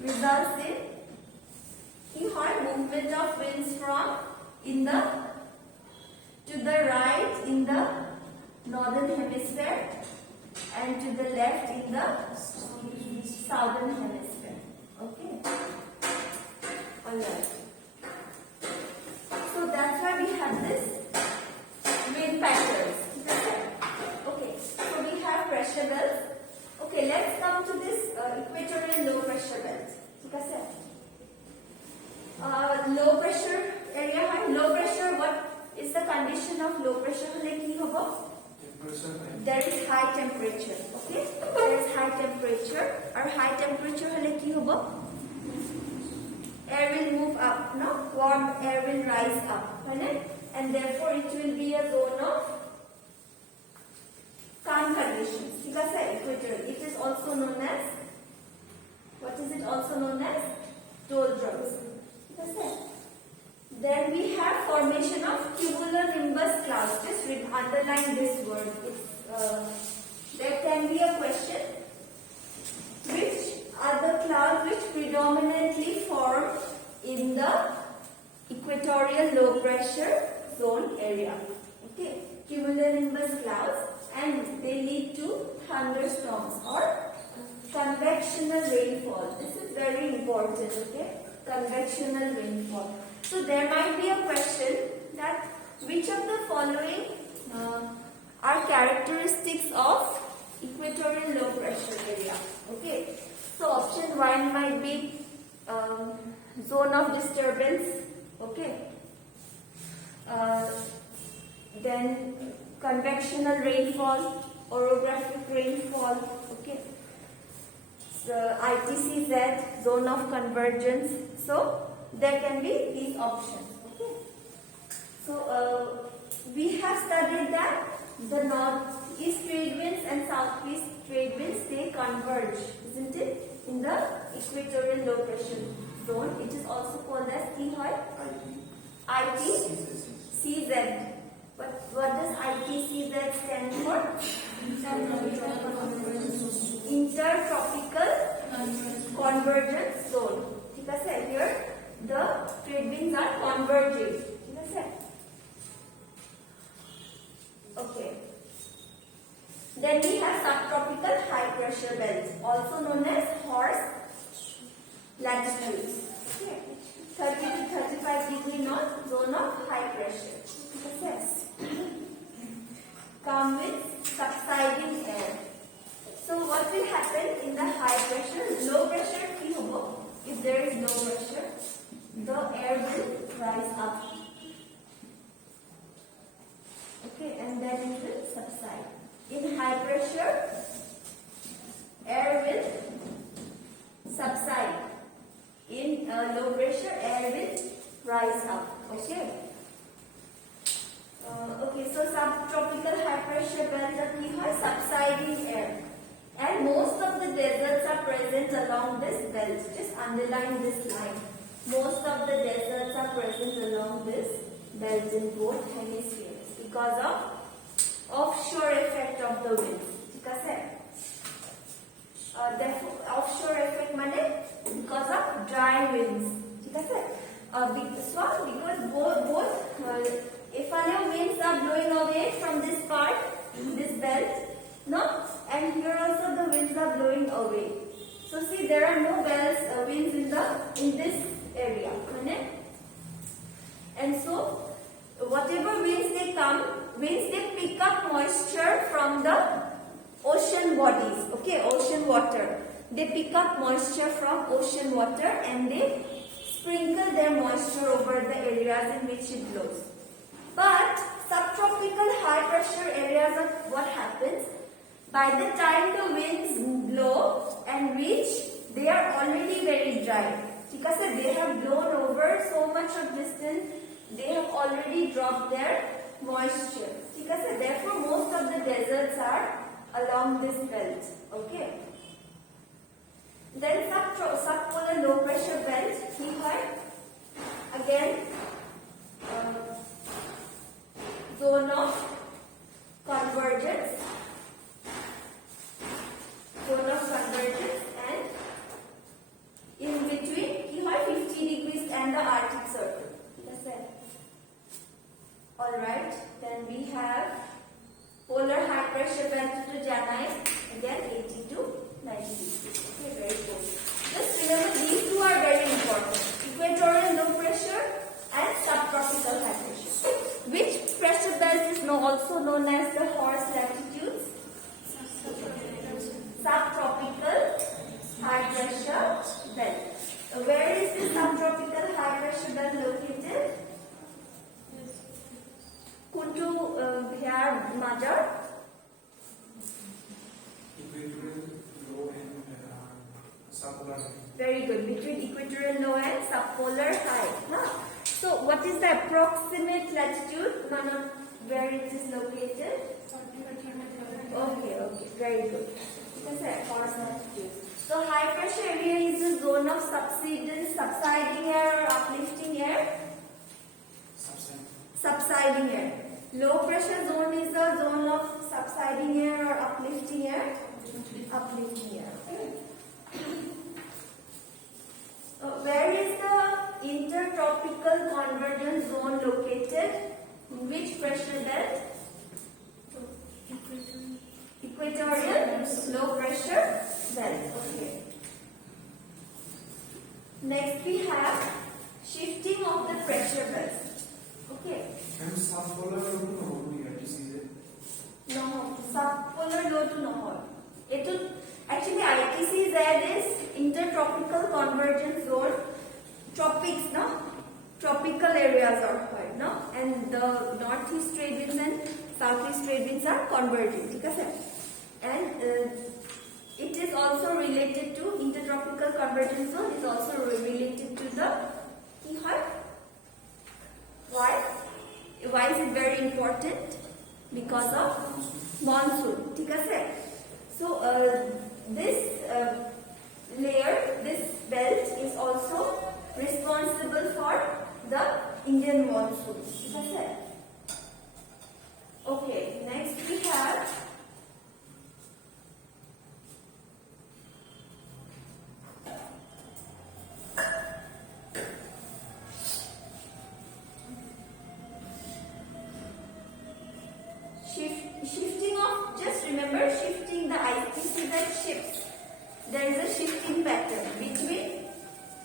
results in movement of winds from to the right in the northern hemisphere and to the left in the southern hemisphere. Okay. Alright. So that's why we have this wind patterns. Okay. So we have pressure belts. Okay, let's come to this equatorial low pressure belt. Low pressure area, low pressure, what is the condition of low pressure? There is high temperature. Okay, there is high temperature. Or high temperature air will move up, no? Warm air will rise up, and therefore it will be a zone of calm conditions. It is also known as, what is it also known as? Doldrums. Then we have formation of cumulonimbus clouds. Just underline this word. There can be a question. Which are the clouds which predominantly form in the equatorial low pressure zone area? Okay, cumulonimbus clouds, and they lead to thunderstorms or convectional rainfall. This is very important. Okay, convectional rainfall. So there might be a question that which of the following are characteristics of equatorial low pressure area? Okay, so option 1 might be zone of disturbance. Okay, then convectional rainfall, orographic rainfall. Okay, so ITCZ, zone of convergence. So there can be these options. Okay, so we have studied that the northeast trade winds and southeast trade winds, they converge, isn't it, in the equatorial low pressure zone. It is also called as ITCZ. But what does ITCZ stand for? Intertropical convergence zone. Here the trade winds are converging. Okay. Then we have subtropical high pressure belts, also known as horse latitudes. Okay. 30 to 35 degree north, zone of high pressure. Come with subsiding air. So what will happen in the high pressure, low pressure? If there is In high pressure, air will subside. In low pressure, air will rise up. Okay. Okay, so subtropical high pressure belt is subsiding air, and most of the deserts are present along this belt. Just underline this line. Most of the deserts are present along this belt in both hemispheres because of offshore effect of the winds. ठीक है? Therefore, offshore effect means because of dry winds. ठीक है? Because both if winds are blowing away from this part, this belt, no, and here also the winds are blowing away. So see, there are no winds in this area, and so whatever winds they come, they pick up moisture from the ocean bodies. Okay, ocean water. They pick up moisture from ocean water and they sprinkle their moisture over the areas in which it blows. But subtropical high pressure areas of what happens? By the time the winds blow and reach, they are already very dry. Because they have blown over so much of distance, they have already dropped their moisture. Therefore, most of the deserts are along this belt. Okay. Then subpolar low pressure belt. Here again zone of convergence. And in between here 50 degrees and the Arctic Circle. Alright, then we have polar high pressure belt to Janai, again 80 to 90 degrees. Okay, very good. Just remember these two are very important. Equatorial low pressure and subtropical high pressure. Which pressure belt is also known as the horse latitudes? Subtropical high pressure belt. Where is the subtropical high pressure belt located? Kuntu Bihar Majar. Equatorial low and subpolar. Very good. Between equatorial low and subpolar high. Huh? So, what is the approximate latitude? Where it is located? Okay, very good. Horse latitude. So, high pressure area is a zone of subsiding air or uplifting air? Subsiding air. Low pressure zone is the zone of subsiding air or uplifting air? Uplifting air. Where is the intertropical convergence zone located? In which pressure belt? Equatorial low pressure belt. Okay. Next we have shifting of the pressure belts. Okay. And subpolar low to Nahor, No, subpolar low to Nahor. Actually ITC Z is intertropical convergence zone. Tropics, no? Tropical areas are heard, no? And the northeast trade winds and southeast trade winds are converging. And it is also related to intertropical convergence zone, is also related to the why? Why is it very important? Because of monsoon. So this layer, this belt is also responsible for the Indian monsoon. Okay, next we have shifting of, just remember shifting the ITC that shifts. There is a shifting pattern between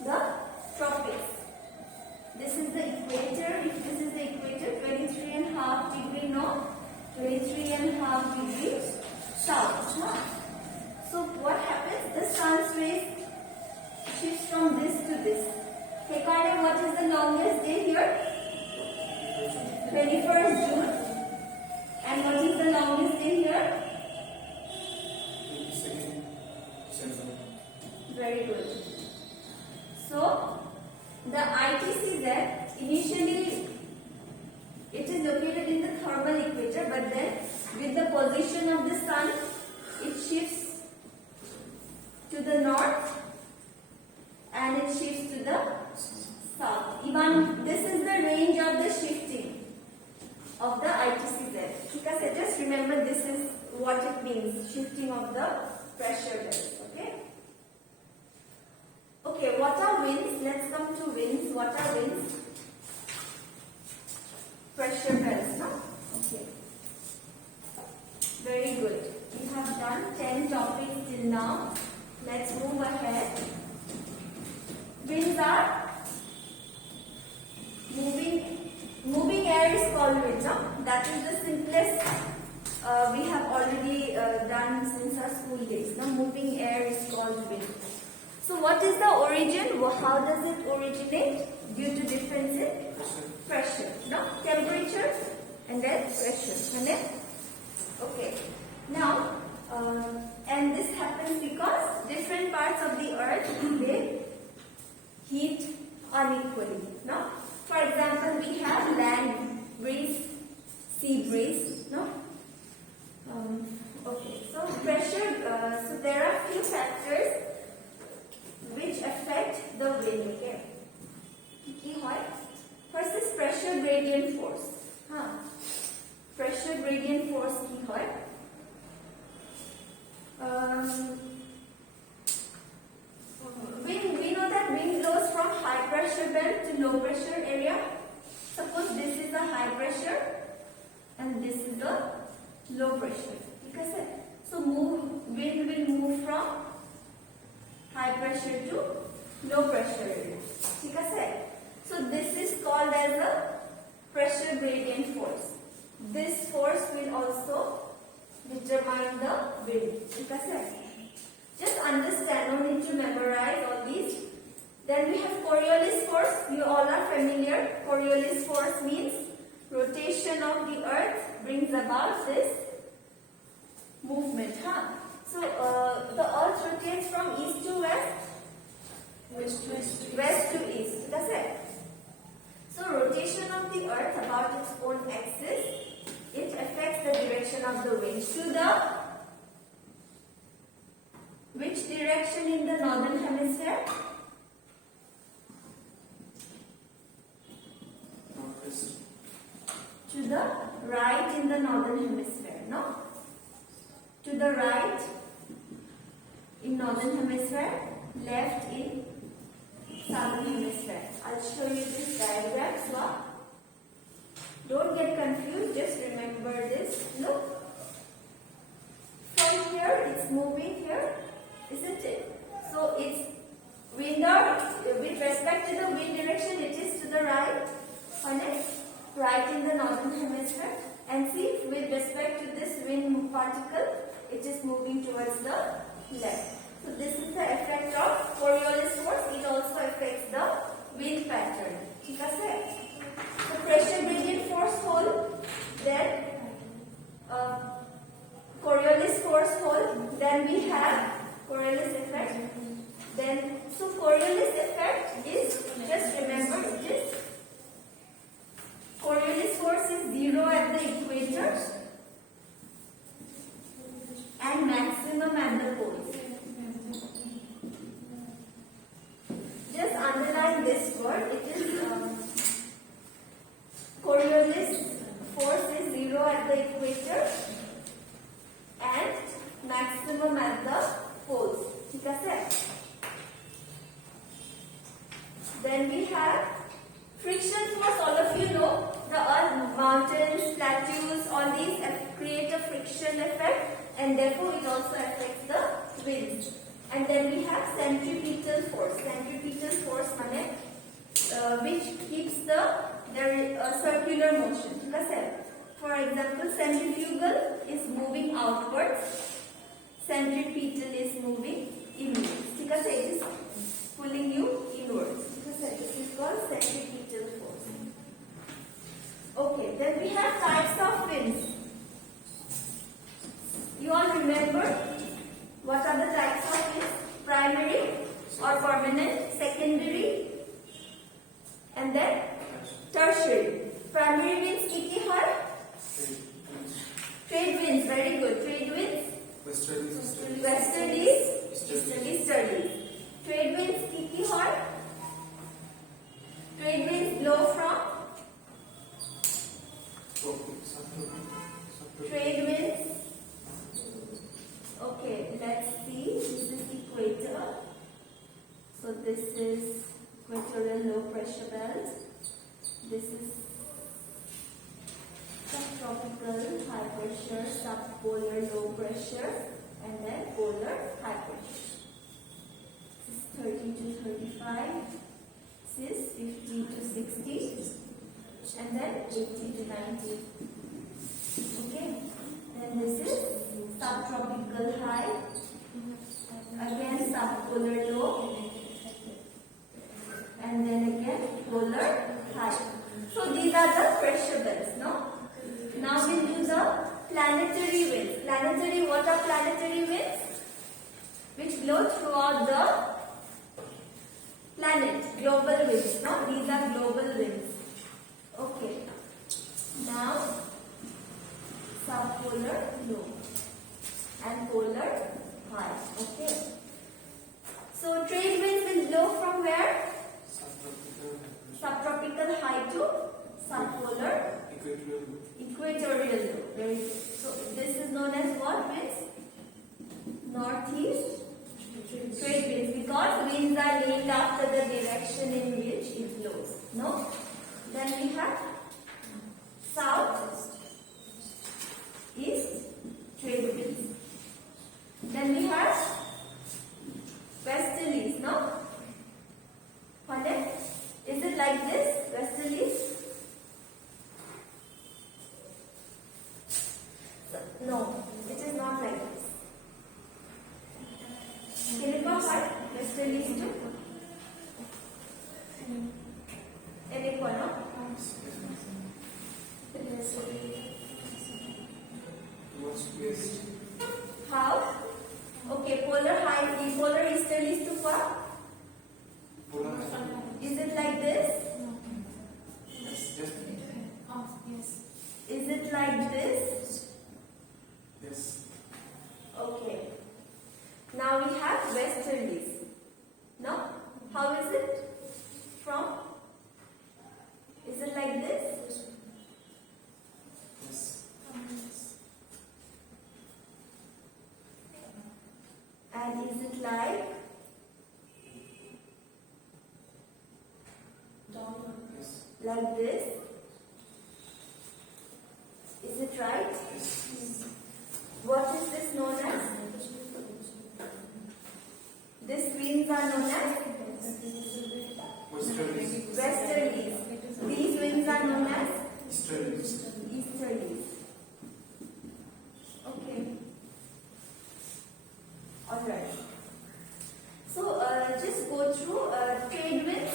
the tropics. This is the equator. If this is the equator, So the ITCZ initially it is located in the thermal equator, but then with the position of the sun it shifts to the north and it shifts to the south. Even this is the range of the shifting of the ITCZ. Because just remember this is what it means, shifting of the pressure belts. Okay. Okay, what are winds? Let's come to winds. What are winds? Pressure belts, no? Okay. Very good. We have done 10 topics till now. Let's move ahead. Winds are moving air is called wind, no? That is the simplest we have already done since our school days. Now moving air is called wind. So what is the origin? How does it originate? Due to difference in pressure, no? Temperature and then pressure. Okay. Now, and this happens because different parts of the earth they heat unequally. No? For example, we have land breeze, sea breeze. No? Okay. So pressure. So there are few factors which affect the wind. Okay. First is pressure gradient force. Pressure gradient force ki hoy. We know that wind blows from high pressure belt to low pressure area. Suppose this is the high pressure and this is the low pressure. So wind will move from high pressure to low pressure area. So this is called as a pressure gradient force. This force will also determine the wind. Just understand, no need to memorize all these. Then we have Coriolis force. You all are familiar. Coriolis force means rotation of the earth brings about this movement. So the earth rotates from east to west, west to east. That's it. So rotation of the earth about its own axis, it affects the direction of the wind. To the which direction in the northern hemisphere? Northwest. To the right in the northern hemisphere, no? To the right in northern hemisphere, left in southern hemisphere. I'll show you this diagram. So don't get confused, just remember this. Look, from here it's moving here, isn't it? So it's with respect to the wind direction, it is to the right, right in the northern hemisphere. And see, with respect to this wind particle, it is moving towards the left. So this is the effect of Coriolis force. It also affects the wind pattern. The pressure gradient force hold, then Coriolis force hold, then we have Coriolis effect. Then so Coriolis effect is, just remember, it is Coriolis force is 0 at the equator and maximum at the poles. Just underline this word. It is Coriolis force is 0 at the equator and maximum at the poles. Then we have friction force. All of you know the earth, mountains, plateaus, all these create a friction effect, and therefore it also affects the winds. And then we have centripetal force. Centripetal force which keeps the circular motion. For example, centrifugal is moving outwards, centripetal is moving inwards. It is pulling you inwards. This is called centripetal force. Okay, then we have types of winds. You all remember what are the types of winds? Primary or permanent, secondary, and then tertiary. Primary winds kitty har? Trade winds, very good. Trade winds? Westerlies, easterlies. Trade winds kitty har? Trade winds blow from? Trade winds. Okay, let's see. This is equator. So this is equatorial low pressure belt. This is subtropical high pressure, subpolar low pressure, and then polar high pressure. This is 30 to 35. This is 50 to 60, and then 80 to 90. Okay. Then this is subtropical high, again subpolar low, and then again polar high. So these are the pressure belts, no? Now we'll do the planetary winds. Planetary, what are planetary winds? Which blow throughout the planet. Global winds, no? These are global winds. Okay. Now, subpolar low and polar high. Okay. So trade winds will blow from where? Subtropical high to subpolar equatorial low. Very good. So this is known as what winds? Northeast trade winds, because winds are named after the direction in which it blows. No? Then we have south east trade winds. Then we have westerlies. No? Pardon? Is it like this? Westerlies? No, it is not like this. Can you come back? Westerlies too? Any one, no? How? Okay, polar high, polar easterlies to far? Is it like this? Is it like this? Yes. Okay. Now we have westerlies. No? How is it? From? Is it like this? Yes. And is it like? Yes. Like this? Is it right? Yes. What is this known as? These winds are known as westerlies. These winds are known as easterlies. Okay. Alright. So just go through trade winds.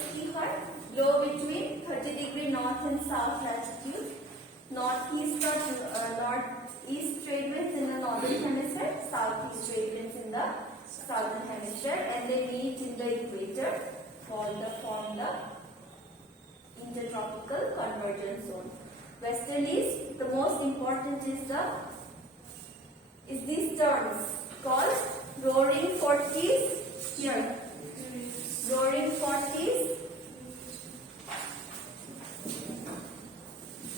Blow between 30° north and south latitude. Northeast or northeast trade winds in the northern hemisphere, southeast trade winds in the southern hemisphere, and they meet in the equator, form the intertropical convergence zone. Westerlies, the most important is these terms called roaring 40s here. Roaring 40s,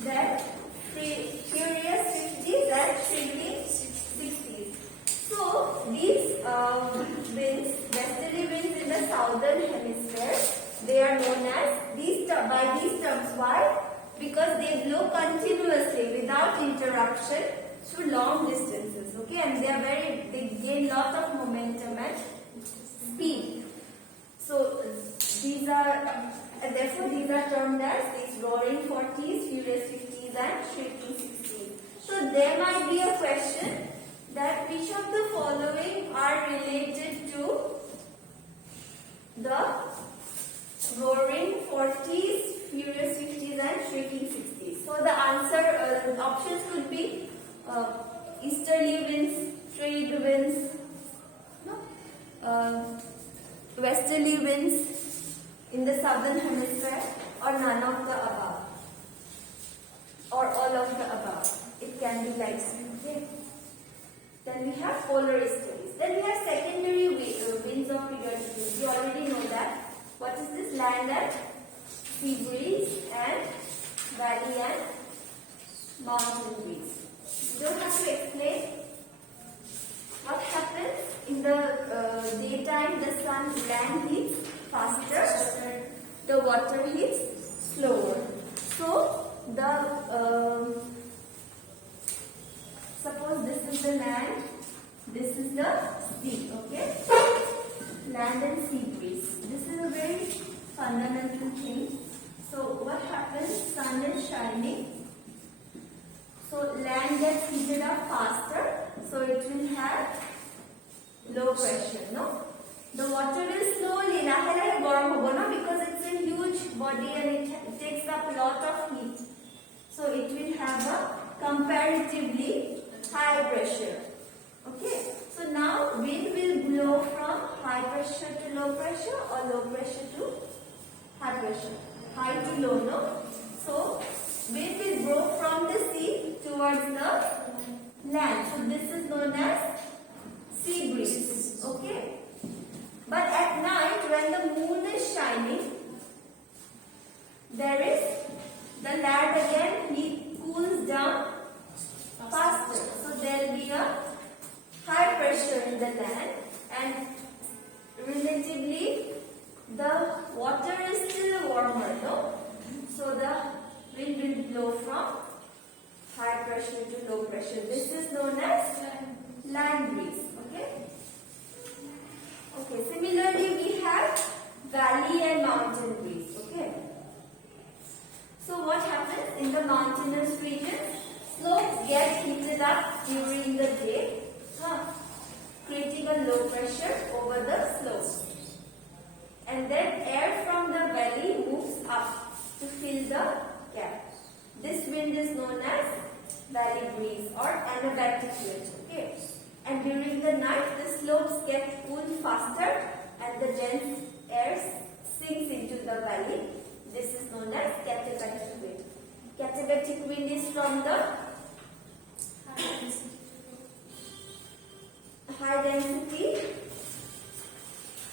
then furious 50s and shrinking 60s. So these winds, westerly winds in the southern hemisphere, they are known as by these terms. Why? Because they blow continuously without interruption through long distances. Okay, and they gain lot of momentum and speed. So these are therefore these are termed as these roaring 40s, furious 50s, and shrinking 60s. So there might be a question that which of the following are related to the roaring 40s, furious 50s, and shrinking 60s. So the answer options could be easterly winds, trade winds, westerly winds in the southern hemisphere, or none of the above, or all of the above. It can be like that. Okay. Then we have polar easterlies. Then we have secondary winds of periodic winds. You already know that. What is this? Land and sea breeze and valley and mountain breeze. You don't have to explain. What happens in the daytime? The land heats faster, the water heats slower. So the suppose this is the land, this is the sea. Okay, land and sea breeze. This is a very fundamental thing. So what happens? Sun is shining. So land gets heated up faster, so it will have low pressure, no? The water will slowly, because it's a huge body and it takes up a lot of heat. So it will have a comparatively high pressure. Okay, so now wind will blow from high pressure to low pressure, or low pressure to high pressure. High to low, no? So wind will blow from the sea towards the land. So this is known as sea breeze. Okay. But at night, when the moon is shining, there is the land again, heat cools down faster. So there will be a high pressure in the land, and relatively the water is still warmer, no? So the wind will blow from high pressure to low pressure. This is known as land breeze. Okay. Okay. Similarly, we have valley and mountain breeze. Okay. So what happens in the mountainous regions? Slopes get heated up during the day, creating a low pressure over the slopes. And then air from the valley moves up to fill the gap. This wind is known as valley breeze or anabatic wind. Okay. And during the night, the slopes get cooled faster and the dense air sinks into the valley. This is known as katabatic wind. Katabatic wind is from the high density,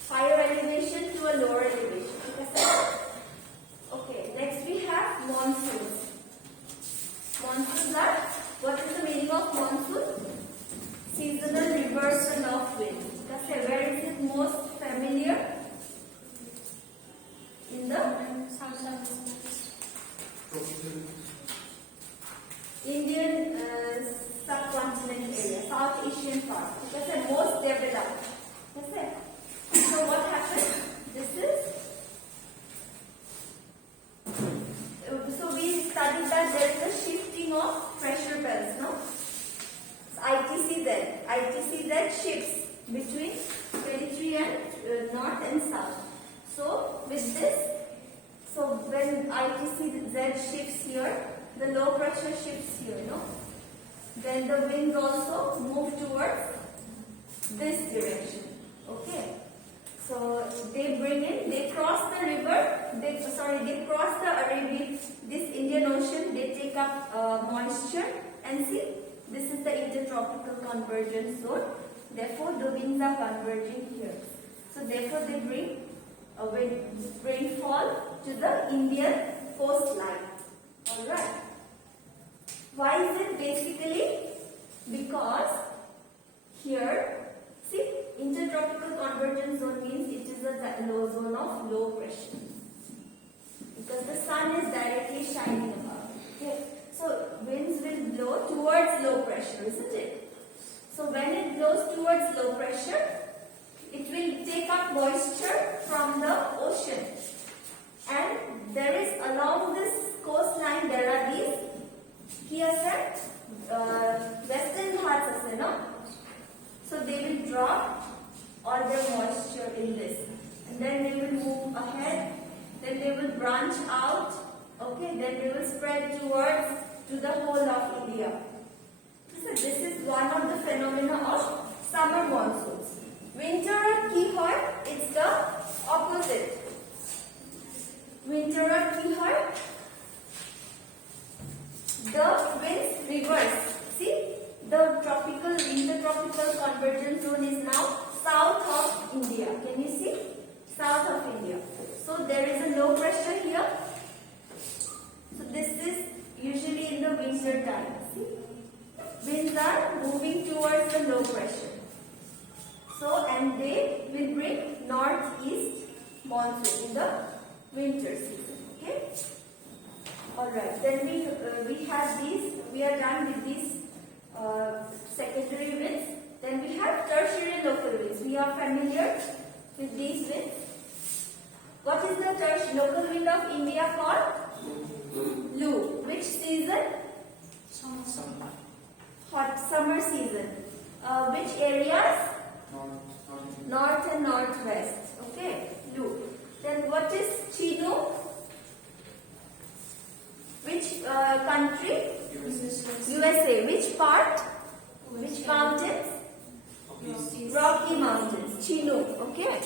higher elevation to a lower elevation. Okay, next we have monsoons. Monsoons are, what is the meaning of monsoon? Seasonal reversal of wind. Where is it most familiar? In the Indian subcontinent area, South Asian part. Most developed. So what happens? This is. So we studied that there is a shifting of pressure belts, no? ITCZ shifts between periphery and north and south. So with this, so when ITCZ shifts here, the low pressure shifts here, no? Then the winds also move towards this direction. Okay. So they cross the river, they cross the Arabian, this Indian Ocean, they take up moisture, and see, this is the intertropical convergence zone. Therefore, the winds are converging here. So therefore, they bring rainfall to the Indian coastline. Alright. Why is it? Basically because here, see, intertropical convergence zone means it is a low zone of low pressure. Because the sun is directly shining above. Okay. So winds will blow towards low pressure, isn't it? So when it blows towards low pressure, it will take up moisture from the ocean. And there is, along this coastline, there are these western Ghats, no? So they will drop all their moisture in this. And then they will move ahead. Then they will branch out. Okay, then they will spread towards to the whole of India. So this is one of the phenomena of summer monsoons. Winter কি হয় it's the opposite. Winter की है? The winds reverse. See, the intertropical convergence zone is now south of India. Can you see? South of India. So there is a low pressure here. So this is usually in the winter time. See, winds are moving towards the low pressure. So and they will bring northeast monsoon in the winter season. Okay. All right. Then we have these. We are done with these secondary winds. Then we have tertiary local winds. We are familiar with these winds. What is the local wind of India called? Lu. Which season? Summer. Hot summer season. Which areas? North and northwest. Okay. Lu. Then what is Chinu? Which country? USA. Which part? Which mountains? Rocky Mountains. Chinu. Okay.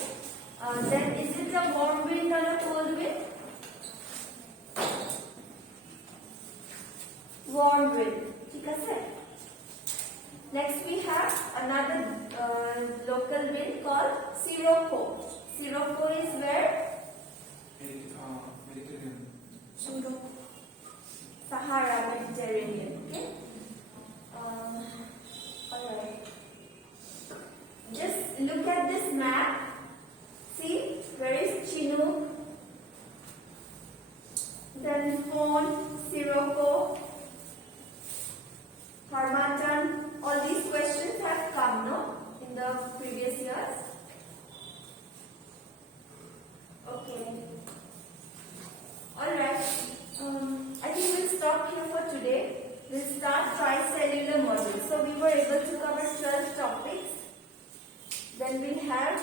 Then is it a warm wind or a cold wind? Warm wind. ठीक है. Next we have another local wind called Sirocco. Sirocco is where? Mediterranean. Sahara, Mediterranean. Okay. Alright. Just look at this map. See, where is Chinook? Then Fon, Sirocco, Harmattan. All these questions have come, no? In the previous years. Okay. Alright. I think we'll stop here for today. We'll start tricellular model. So we were able to cover 12 topics. Then we have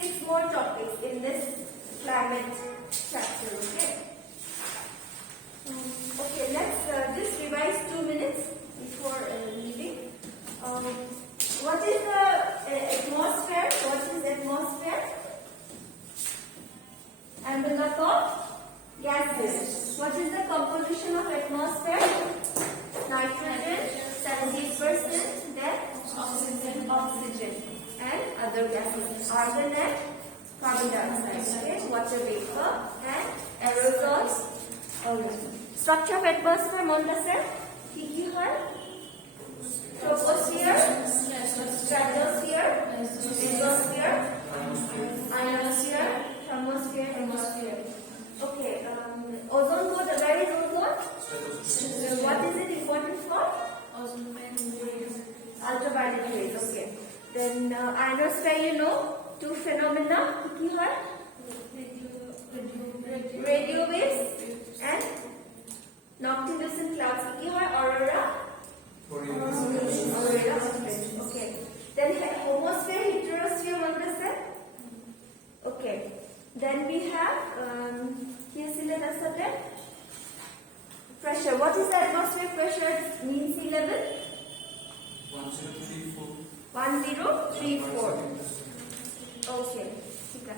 6 more topics in this climate chapter. Okay. Okay. Let's just revise 2 minutes before leaving. What is the atmosphere? What is atmosphere? Envelope of gases. What is the composition of atmosphere? Nitrogen 70%, then oxygen and other gases. Argon and carbon dioxide. Okay, water vapor and aerosols. Structure of atmosphere, Mondasir. Kiki hai? Troposphere, stratosphere, mesosphere, ionosphere, thermosphere. Okay. Ozone code. Where is ozone? What is it important for? Ultraviolet rays. Okay. Then ionosphere, you know, 2 phenomena. Kiki hai? Radio waves and noctilucent clouds. Kiki hai? Aurora. Aurora. Okay. Then homosphere, heterosphere, what is that? Okay. Then we have pressure. What is the atmospheric pressure? Mean sea level? 1034. 1034. Okay. ठीक है.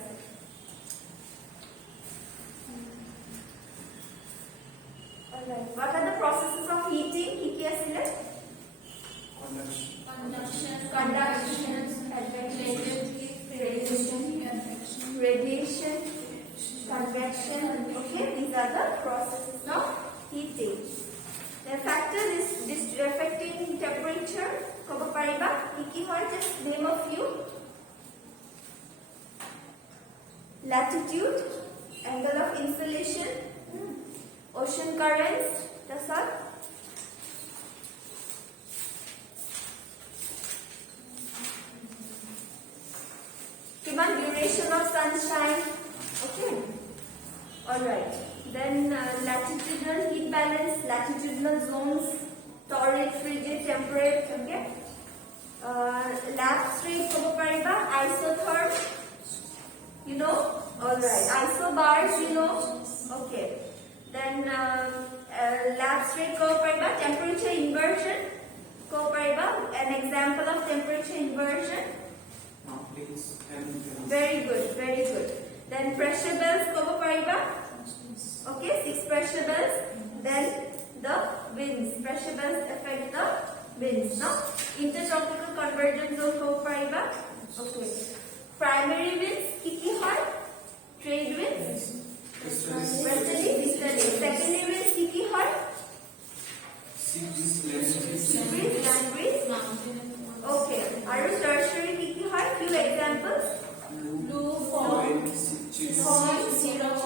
Alright. What are the processes of heating? Kiki asile? Conduction, radiation, convection. Okay, these are the processes of heating. The factor is affecting temperature. Koba pariba. Kiki hoy, just name a few. Latitude, angle of insolation, ocean currents. That's all. Given duration of sunshine. Okay. Alright. Then latitudinal heat balance, latitudinal zones, torrid, frigid, temperate. Okay. Lap straight, Kopopariba, isotherm. You know? Alright. Isobars, you know? Okay. Then lap straight, temperature inversion. An example of temperature inversion. Very good, very good. Then pressure bells cover pariba. Okay, 6 pressure bells. Then the winds. Pressure bells affect the winds. Now, intertropical convergence zone cover pariba. Okay. Primary winds, kiki hard. Trade winds. Westerly, easterly. Secondary winds, kiki hard. Breeze, land breeze. Okay. Are you tertiary kiki hard? Few examples. Blue, fall, Point, 0,